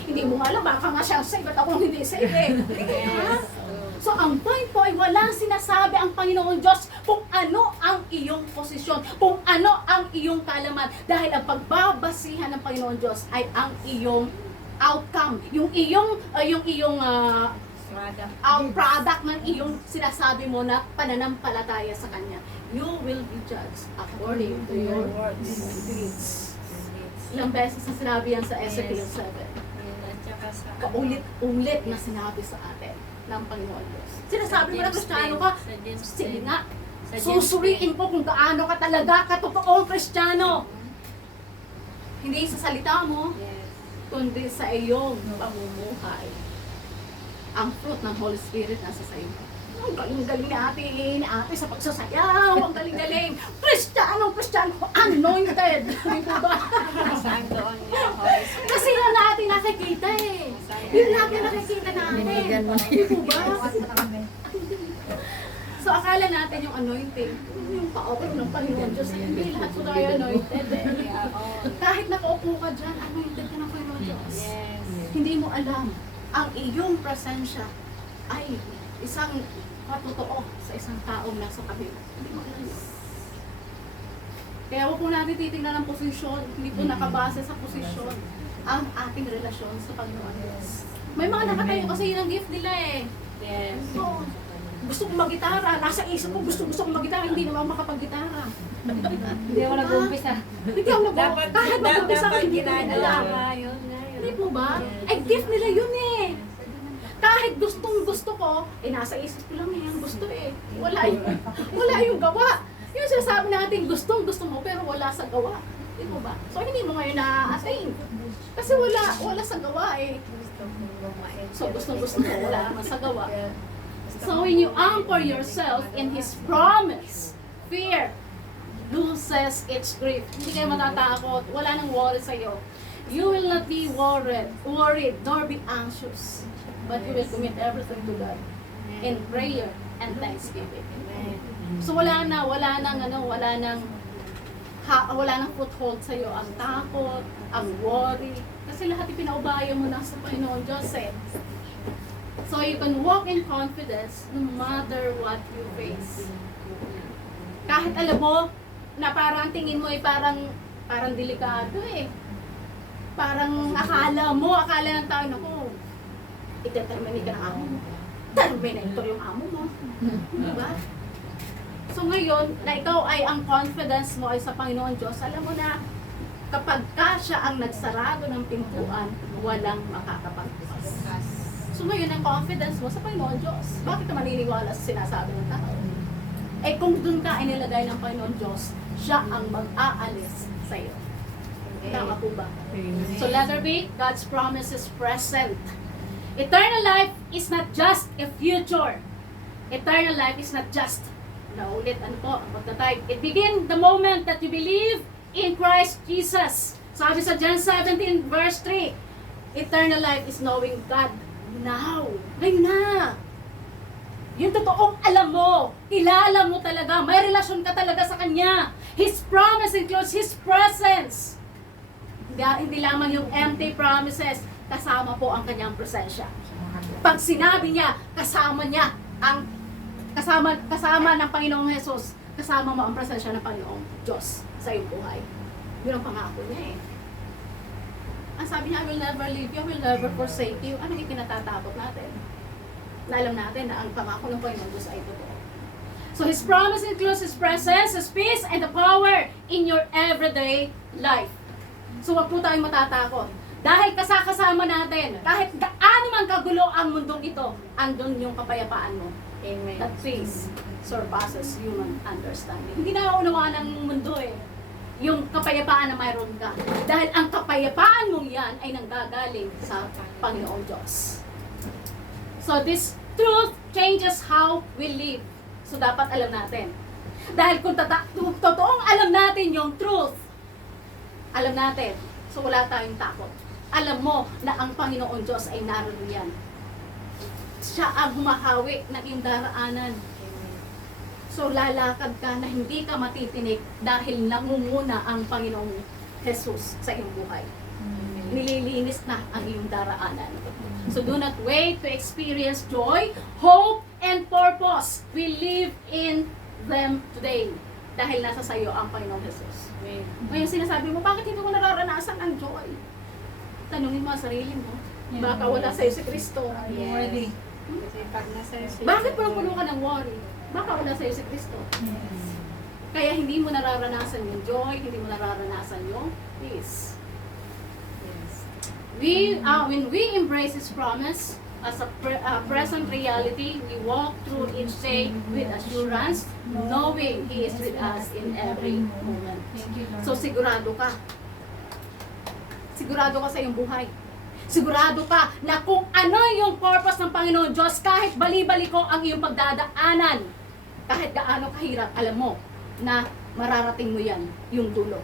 Hindi mo nga alam, baka nga siya save at ako hindi save eh. Yes. So, ang point po ay walang sinasabi ang Panginoon Diyos kung ano ang iyong posisyon, kung ano ang iyong kalaman. Dahil ang pagbabasihan ng Panginoon Diyos ay ang iyong outcome, yung iyong product ng iyong sinasabi mo na pananampalataya sa Kanya. You will be judged according to your words and deeds. Ilang beses na sinabi yan sa Ezekiel 7. At saka sa Paulit-ulit na sinabi sa atin ng Panginoon Diyos. Sinasabi mo na Kristiyano ka, sige nga, susuriin ko kung gaano ka talaga katotoong Kristiyano. Hindi sa salita mo, Yes. kundi sa iyong pamumuhay. Ang fruit ng Holy Spirit nasa sa iyo. Ang galing-galing ni ate sa pagsasayaw. Ang galing-galing. Kristiyano, anointed. Di po ba? Saan doon niya, Holy Spirit? Kasi yun natin nakikita eh. Yun natin nakikita natin. Di po ba? So akala natin yung anointing, yung pa-open ng Panginoon Diyos, hindi lahat po tayo anointed eh. Kahit nakaupo ka dyan, anointed ka ng Panginoon Diyos. Yes. Hindi mo alam, ang iyong presensya ay isang patotoo sa isang taong nasa kabila. Hindi mo alam yun. Kaya huwag po natin titingnan ang posisyon, hindi po nakabase sa posisyon ang ating relasyon sa Panginoon Diyos. May mga nakatayo kasi yun ang gift nila eh. Yes. So, gusto kong mag-gitara, nasa isip ko gusto kong mag-gitara, hindi naman ako makapag-gitara. Hindi ako nag-uumpisa. Hindi ako Dapat, kahit mag-umpisa dapat hindi ko rin alam. ginagawa yun nga yun. Hindi po ba? Ay, gift nila yun eh. Kahit gusto ko, nasa isip ko lang yan, gusto eh. Wala yung gawa. Yung sinasabi natin, gusto mo, pero wala sa gawa. Di po ba? So, hindi mo ngayon na-attain. Kasi wala sa gawa eh. So, gusto mo, wala naman sa gawa. So, when you anchor yourself in His promise, fear loses its grip. Hindi kayo matatakot. Wala nang worry sa'yo. You will not be worried, nor be anxious. But you will commit everything to God in prayer and thanksgiving. So wala nang foothold sa iyo ang takot, ang worry, kasi lahat ipinaubaya mo na sa Panginoon Diyos eh. So you can walk in confidence no matter what you face. Kahit alam mo, na parang tingin mo ay parang delikado eh. Parang akala ng tao, naku, iteterminate ka ng amo mo. Terminator yung amo mo. Diba? So ngayon, na ikaw ay ang confidence mo ay sa Panginoon Diyos, alam mo na, kapag ka siya ang nagsarado ng pintuan, walang makakapagbukas. So ngayon, ang confidence mo sa Panginoon Diyos. Bakit ka maniniwala sa sinasabi ng tao? Eh kung dun ka inilagay ng Panginoon Diyos, siya ang mag-aalis sa iyo. Tama po ba? So letter B, God's promise is present. Eternal life is not just a future. Eternal life is not just, naulit, ano po, about the type. It begins the moment that you believe in Christ Jesus. Sabi sa John 17 verse 3, eternal life is knowing God now. Ngayon na. Yung totoong alam mo, kilala mo talaga, may relasyon ka talaga sa Kanya. His promise includes His presence. Hindi lamang yung empty promises, kasama po ang Kanyang presensya. Pag sinabi niya, kasama ng Panginoong Jesus, kasama mo ang presensya ng Panginoong Diyos sa iyong buhay. Yun ang pangako niya eh. Ang sabi niya, I will never leave you, I will never forsake you. Ano yung kinatatakot natin? Na alam natin na ang pangako ng Panginoong Diyos ay totoo. So His promise includes His presence, His peace, and the power in your everyday life. So wag po tayong matatakot. Dahil kasama natin, kahit gaano man kagulo ang mundong ito, andun yung kapayapaan mo. Amen. That peace surpasses human understanding. Hindi nauunawaan ng mundo eh. Yung kapayapaan na mayroon ka. Dahil ang kapayapaan mong yan ay nanggagaling sa Panginoong Diyos. So this truth changes how we live. So dapat alam natin. Dahil kung totoong alam natin yung truth, alam natin, so wala tayong takot. Alam mo na ang Panginoon Diyos ay naroon yan. Siya ang humahawi ng iyong daraanan. So lalakad ka na hindi ka matitinik dahil nangunguna ang Panginoong Jesus sa iyong buhay. Nililinis na ang iyong daraanan. So do not wait to experience joy, hope, and purpose. We live in them today. Dahil nasa sayo ang Panginoong Jesus. Ngayon sinasabi mo, bakit hindi mo nararanasan ang joy? Tanungin mo ang sarili mo. Baka wala sa'yo si Kristo. Worthy. Kasi pag nasa Bakit puno ka ng worry? Baka wala sa'yo si Kristo. Kaya hindi mo nararanasan yung joy, hindi mo nararanasan yung peace. When we embrace His promise as a present reality, we walk through each day with assurance, knowing He is with us in every moment. So sigurado ka. Sigurado ka sa iyong buhay. Sigurado ka na kung ano yung purpose ng Panginoon Diyos, kahit bali-baliko ang iyong pagdadaanan, kahit gaano kahirap, alam mo na mararating mo yan, yung dulo.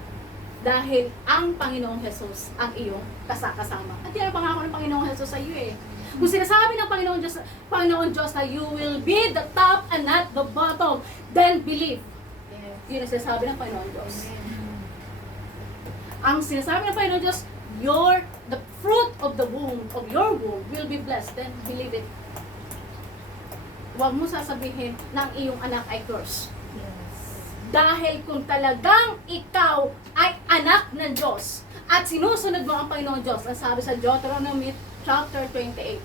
Dahil ang Panginoong Jesus ang iyong kasakasama. At yan ang pangako ng Panginoong Jesus sa iyo eh. Kung sinasabi ng Panginoon Diyos na you will be the top and not the bottom, then believe. Yun ang sinasabi ng Panginoon Diyos. Ang sinasabi ng Panginoon Diyos, the fruit of your womb will be blessed, then believe it. Huwag mo sasabihin na ang iyong anak ay curse. Dahil kung talagang ikaw ay anak ng Diyos at sinusunod mo ang Panginoon Diyos, ang sabi sa Deuteronomy chapter 28,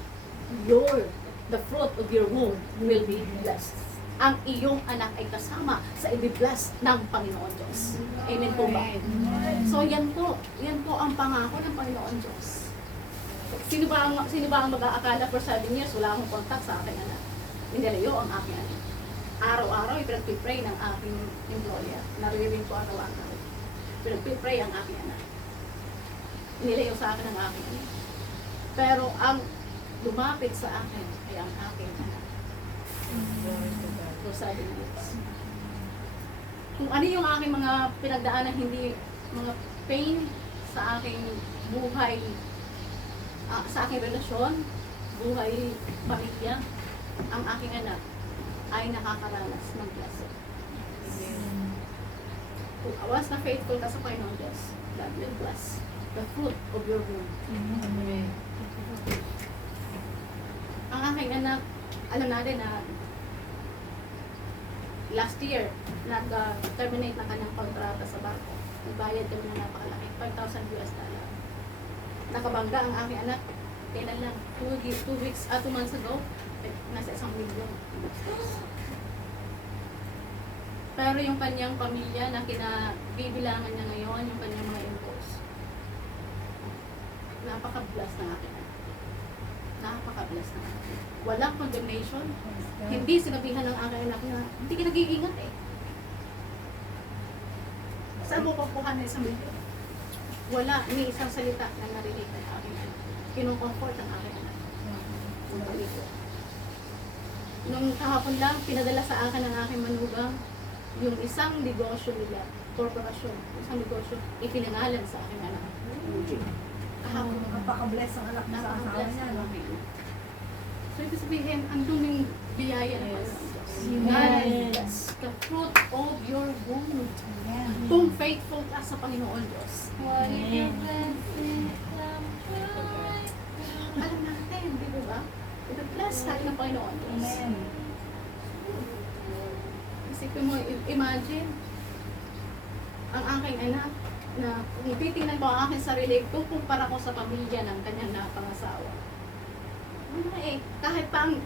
the fruit of your womb will be blessed. Ang iyong anak ay kasama sa i-bless ng Panginoon Diyos. Amen po ba? So yan po ang pangako ng Panginoon Diyos. Sino ba ang mag-aakala for 7 years wala akong contact sa aking anak? Inalayo ang aking anak. Araw-araw, ipinag-pray ng aking employer. Naririnig ko araw-araw. Ipinag-pray ang aking anak. Inilayo sa akin ang aking anak. Pero ang lumapit sa akin ay ang aking anak. For 7 years. Kung ano yung aking mga pinagdaanan, hindi mga pain sa aking buhay, sa aking relasyon, buhay, pamilya, ang aking anak ay nakakaranas ng blessing. Kung awas na faithful ka sa Panginoon Diyos, God will bless the fruit of your womb. Ang aking anak, alam natin na last year, nag-terminate na kanyang kontrata sa barko. Nagbayad kami ng napakalaki, $5,000. Nakabangga ang aking anak, kailan lang, 2 months ago, nasa 1 milyon. Pero yung kanyang pamilya na kinabibilangan niya ngayon, yung kanyang mga impulse, napaka-bless na akin. Napaka-bless na akin. Walang condemnation. Hindi sinabihan ng aking anak na hindi ka nag-iingat eh. Saan mo papuhan na 1 milyon? Wala, ni isang salita na narinig ng aking anak. Kinocomfort ang aking anak. Nung kahapon lang, pinadala sa akin ng aking manugang yung isang negosyo nila, korporasyon, isang negosyo, ipinangalan sa aking anak. Kahapon. Napaka-bless ang anak na sa asawa Napaka-bless niya. ang no? aking anak. So, ibig sabihin, ang duming biyaya ng Yes. Panginoon. God, the fruit of your womb. Ayan. Kung faithful ka sa Panginoon Diyos. What if your blessing come bright? Alam natin, di ba? Ito-bless tayo ng Panginoon Diyos. Amen. Isipin mo, imagine, ang aking anak, na kung titingnan ko ang aking sarili, kung kumpara ko sa pamilya ng kanyang napangasawa. Ano eh, kahit pa nung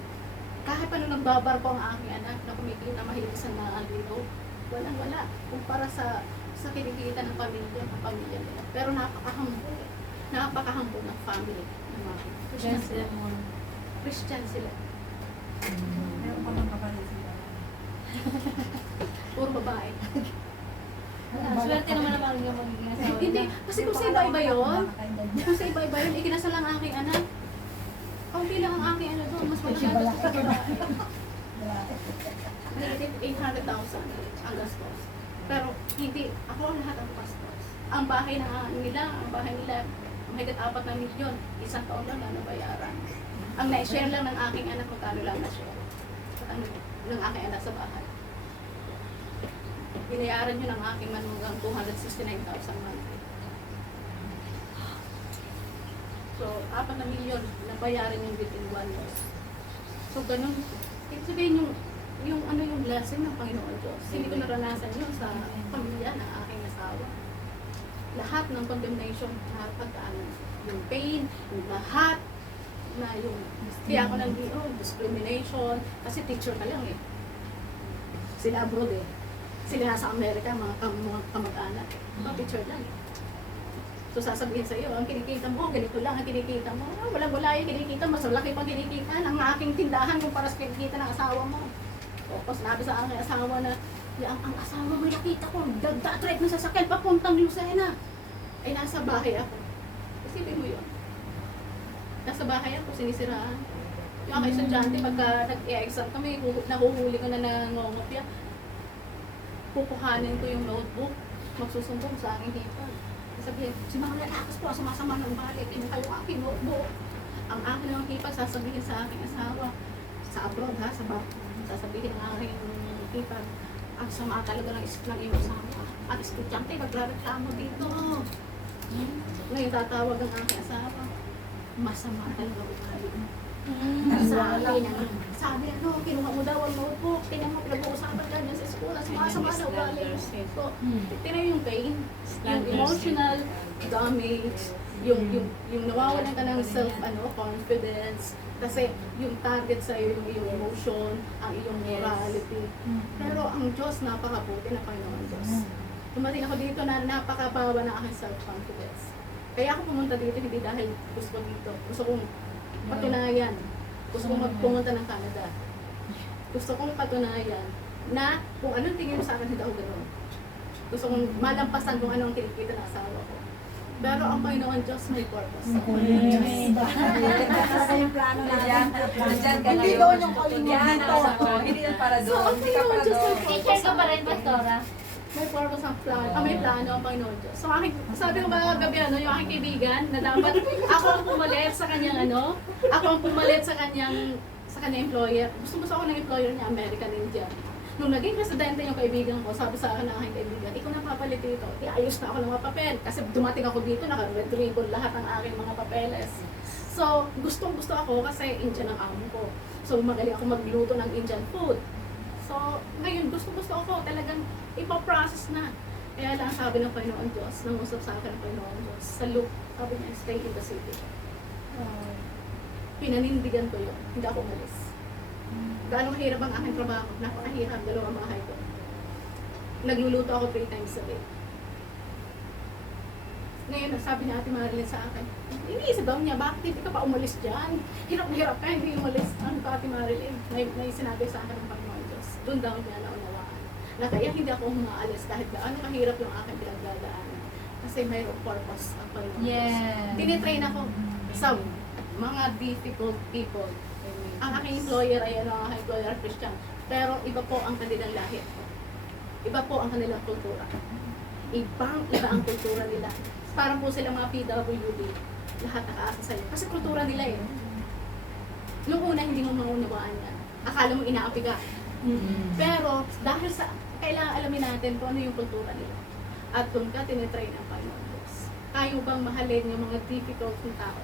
nagbabarko ang aking anak na kumikita mahilig sa mga alino, walang-wala. Kumpara sa kinikita ng pamilya nila. Pero napaka-humble eh. Napaka-humble ng family. Ng mga Christian Bless sila. them all. Christian sila. Meron pa ng kapatid sila. Puro babae. Swerte naman naman yung magiging asawa Hindi, niya. kasi kung sa iba-iba yun, kung sa iba-iba yun, ikinasal lang ang aking anak. Kaunti lang ang aking ano doon, mas maganda sa babae. Negative 800,000 ang gastos. Pero hindi, ako ang lahat ang gastos. Ang bahay nila, mahigit 4 na milyon, 1 taon lang na nabayaran. Ang na-share lang ng aking anak, magkano lang na-share. Ano, ng aking anak sa bahay. Binayaran nyo ng aking manugang 269,000 monthly. So, 4 na milyon, nabayaran yung within 1 year. So, ganun. Ibig sabihin yung blessing ng Panginoon Diyos. Hindi ko naranasan yun sa pamilya ng aking asawa. Lahat ng condemnation, lahat pagkaanan, yung pain, yung lahat, na yung, kaya ako discrimination, kasi teacher ka lang eh. Sila abroad eh. Sila nasa Amerika, mga kamag-anak. Mga teacher lang eh. So sasabihin sa iyo, ang kinikita mo, ganito lang ang kinikita mo. Wala yung kinikita, mas malaki pang kinikita ng aking tindahan kumpara sa kinikita ng asawa mo. O sinabi sa aking asawa na, ang asawa mo nakita ko, nagda-drive ng sasakyan papuntang Lucena. Ay nasa bahay ako. Isipin mo yun. Nasa bahay ako, sinisiraan. Yung aking estudyante, pagka nag-e-exam kami, nahuhuli ko na nangongopya. Pupuhanin ko yung notebook, magsusumbong sa aking hipag. Sabihin, si mga lalakas po, sumasama ng balik, kinuha yung aking notebook. Ang aking ng hipag, sasabihin sa aking asawa, sa abroad ha, sa barko, sasabihin ng aking hipag, ang sama talaga ng iyong asawa. Ang estudyante, maglareklamo dito. Ngayon tatawag ang aking asawa, masama talaga ugali mo. Sabi kinuha mo daw ang notebook, tingnan mo, pinag-uusapan ka dyan sa eskwela, sumasama na ugali mo. So, tingnan yung pain, yung emotional damage, yung nawawalan ka ng confidence, kasi yung target sa yung emotion, ang iyong morality. Pero ang Diyos, napakabuti na Panginoon Diyos. Tumating ako dito na napakabawa ng aking self-confidence. Kaya ako pumunta dito, hindi dahil gusto ko dito. Gusto kong patunayan. Gusto kong pumunta ng Canada. Gusto kong patunayan na kung anong tingin mo sa akin, hindi ako gano'n. Gusto kong malampasan kung anong kinikita ng asawa ko. Pero ang Panginoon Diyos may purpose. Talaga yung plano natin. Hindi Hindi doon yung kalingin dito. Hindi yan para So, doon. ang Hindi ka Panginoon para Diyos doon. may Teacher ka pa rin, Pastora? May purpose ang plano. May plano ang Panginoon Diyos. So, sabi ko ba gabi, yung aking kaibigan, na dapat ako ang pumalit sa kanyang ako ang pumalit sa kanyang employer. Gusto ako ng employer niya, American Indian. Nung naging presidente yung kaibigan ko, sabi sa akin ng aking kaibigan, ikaw na papalit dito. Iayos na ako ng mga papel. Kasi dumating ako dito, naka-red ribbon lahat ng aking mga papeles. So, gustong-gusto ako kasi Indian ang amo ko. So, magaling ako magluto ng Indian food. So, ngayon, gusto ako talagang ipaprocess na. Kaya lang sabi ng Panginoon Diyos, nangusap sa akin ng Panginoon Diyos, sa Luke, sabi niya, stay in the city. Pinanindigan ko yun, hindi ako umalis. Gaano kahirap ang aking trabaho, napakahirap, dalawang bahay ko. Nagluluto ako 3 times a day. Ngayon, sabi niya Ate Marilyn sa akin, iniisip daw niya, bakit hindi ka pa umalis dyan? Hirap na hirap ka, hindi umalis. Ano ka Ate Marilyn? May sinabi sa akin ng Panginoon Diyos. Doon daw niya naunawaan. Na kaya hindi ako umaalis kahit gaano kahirap yung aking pinagdadaanan. Kasi mayroong purpose ang Panginoon Diyos. Yes. Tinitrain ako sa mga difficult people. Ang aking employer ay ang aking employer Christian. Pero iba po ang kanilang lahi. Iba po ang kanilang kultura. Iba ang kultura nila. Parang po sila mga PWD. Lahat nakaasa sa'yo. Kasi kultura nila eh. Noong una hindi mo maunawaan yan. Akala mo inaapi ka. Pero dahil sa kailangan alamin natin kung ano yung kultura nila. At doon ka tinitrain ang Panginoon Diyos. Kaya mo bang mahalin yung mga difficult ng tao?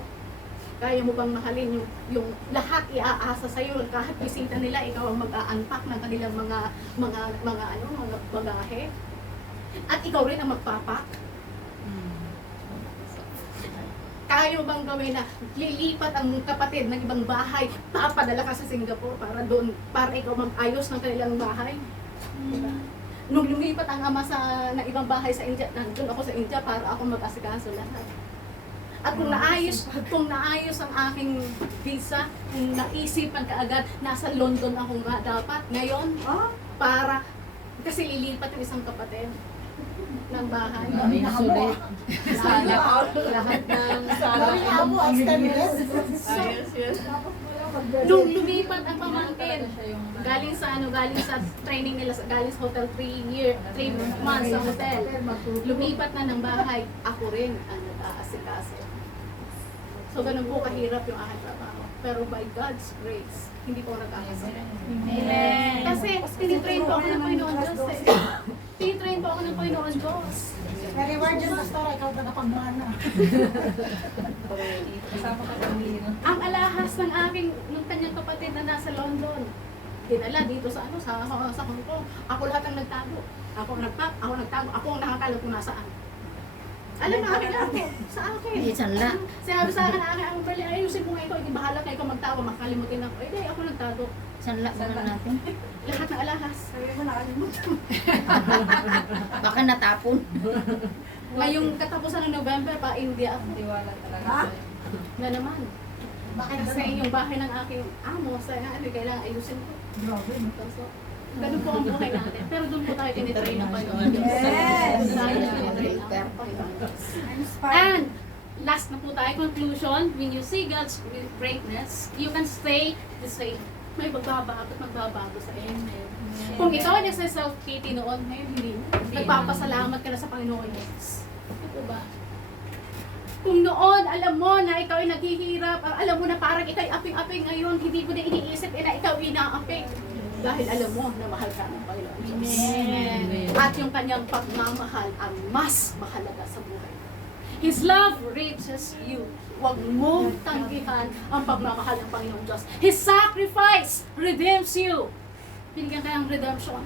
Kaya mo bang mahalin yung lahat iaasa sa iyo kahit bisita nila ikaw ang mag-a-unpack ng kanilang mga bagahe? At ikaw rin ang magpapak? Kaya mo bang gawin na lilipat ang kapatid ng ibang bahay, papadala ka sa Singapore para ikaw mag-ayos ng kanilang bahay? Diba? Nung lumipat ang ama ng ibang bahay sa India, nandun ako sa India para ako mag-asikaso lahat. At kung naayos ang aking visa, kung naisipan kaagad, nasa London ako nga dapat. Ngayon, kasi lilipat yung isang kapatid ng bahay. Lahat ng Nung lumipat ang pamangkin, galing sa training nila, galing sa hotel 3 months sa hotel. Lumipat na ng bahay, ako rin ang nag-aasikaso. So ganun po kahirap yung aking trabaho. Pero by God's grace, hindi po nag-aasikaso. Amen. Kasi tinitrain po ako ng Panginoon Diyos eh. Tinitrain po ako ng Panginoon Diyos. Reward yun, Pastor, ikaw tagapagmana. Kasama ka pamilya. Ang alahas ng ng kanyang kapatid na nasa London, dinala dito sa Hong Kong. Ako lahat ang nagtago. Ako nagtago. Ako ang nakakalam kung nasaan. Alam na akin ako. Sa akin. Sanla. Sabi sa akin, ang Berli, ayusin mo nga ikaw. Hindi bahala ka ikaw magtago. Makalimutin ako. Eh, di, ako nagtago. Sanla muna natin. Lahat ng alahas. Sabi mo, nakalimutan. Baka natapon. Ngayong katapusan ng November, pa-India ako. Tiwala talaga Ha? sa'yo. Na naman. Bakit Kasi yung bahay ng aking amo, kailangan ayusin ko. Grabe, no? So, ganun po ang buhay natin. Pero doon po tayo tinitrain ng Panginoon Diyos. Yes! Tayo tinitrain ng Panginoon Diyos. I'm inspired. And, last na po tayo, conclusion. When you see God's greatness, you can stay the same. May magbabago at magbabago sa iyo. Kung ikaw ay nasa self-pity noon, ngayon hindi mo. Nagpapasalamat ka na sa Panginoon Diyos. Ito ba? Kung noon, alam mo na ikaw ay naghihirap, alam mo na parang ikaw ay aping-aping ngayon, hindi mo na iniisip na ikaw ay inaaping. Dahil alam mo na mahal ka ng Panginoon Diyos. Amen. At yung kanyang pagmamahal ang mas mahalaga sa buhay. His love reaches you. Huwag mo tanggihan ang pagmamahal ng Panginoon Diyos. His sacrifice redeems you. Binigyan ka ng redemption.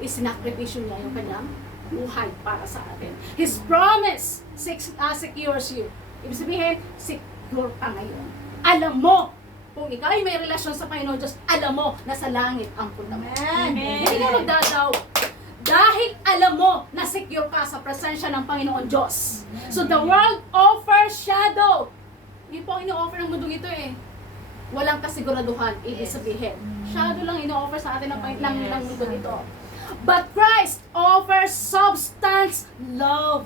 Isinakripisyo niya yung kanyang buhay para sa atin. His promise secures you. Ibig sabihin, secure ka ngayon. Alam mo, kung ikaw ay may relasyon sa Panginoon Diyos, alam mo na sa langit ang punta mo. Amen. Hindi ka magdadaw. Dahil alam mo na secure ka sa presensya ng Panginoon Diyos. So the world offers shadow. Yun po ang ino-offer ng mundong ito eh. Walang kasiguraduhan, ibig sabihin. Shadow lang ino-offer sa atin ng mundo ito. But Christ offers substance, love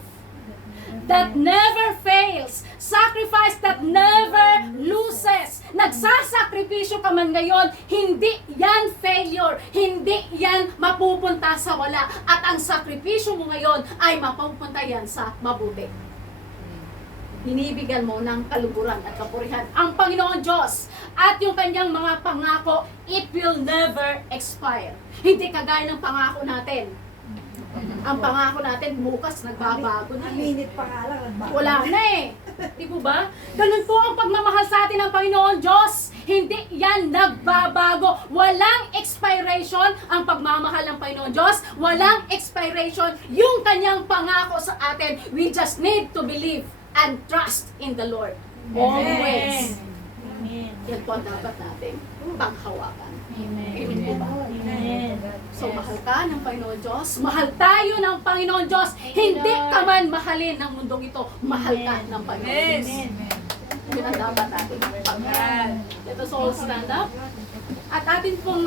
that never fails. Sacrifice that never loses. Nagsasakripisyo ka man ngayon, hindi yan failure. Hindi yan mapupunta sa wala. At ang sakripisyo mo ngayon ay mapupunta yan sa mabuti. Binibigyan mo ng kaluguran at kapurihan ang Panginoon Diyos at yung kanyang mga pangako, it will never expire. Hindi kagaya ng pangako natin. Ang pangako natin bukas nagbabago na Ang minute pa nga lang, nagbago. wala na eh. Di po ba? Ganun po ang pagmamahal sa atin ng Panginoon Diyos. Hindi yan nagbabago. Walang expiration ang pagmamahal ng Panginoon Diyos. Walang expiration yung kanyang pangako sa atin. We just need to believe and trust in the Lord. Always. Yan po ang dapat natin panghawakan. Amen po ba? So, mahal ka ng Panginoon Diyos. Mahal tayo ng Panginoon Diyos. Hindi ka man mahalin ng mundong ito. Mahal ka ng Panginoon Diyos. Yun ang dapat natin pagmahal. Let us all stand up. At atin pong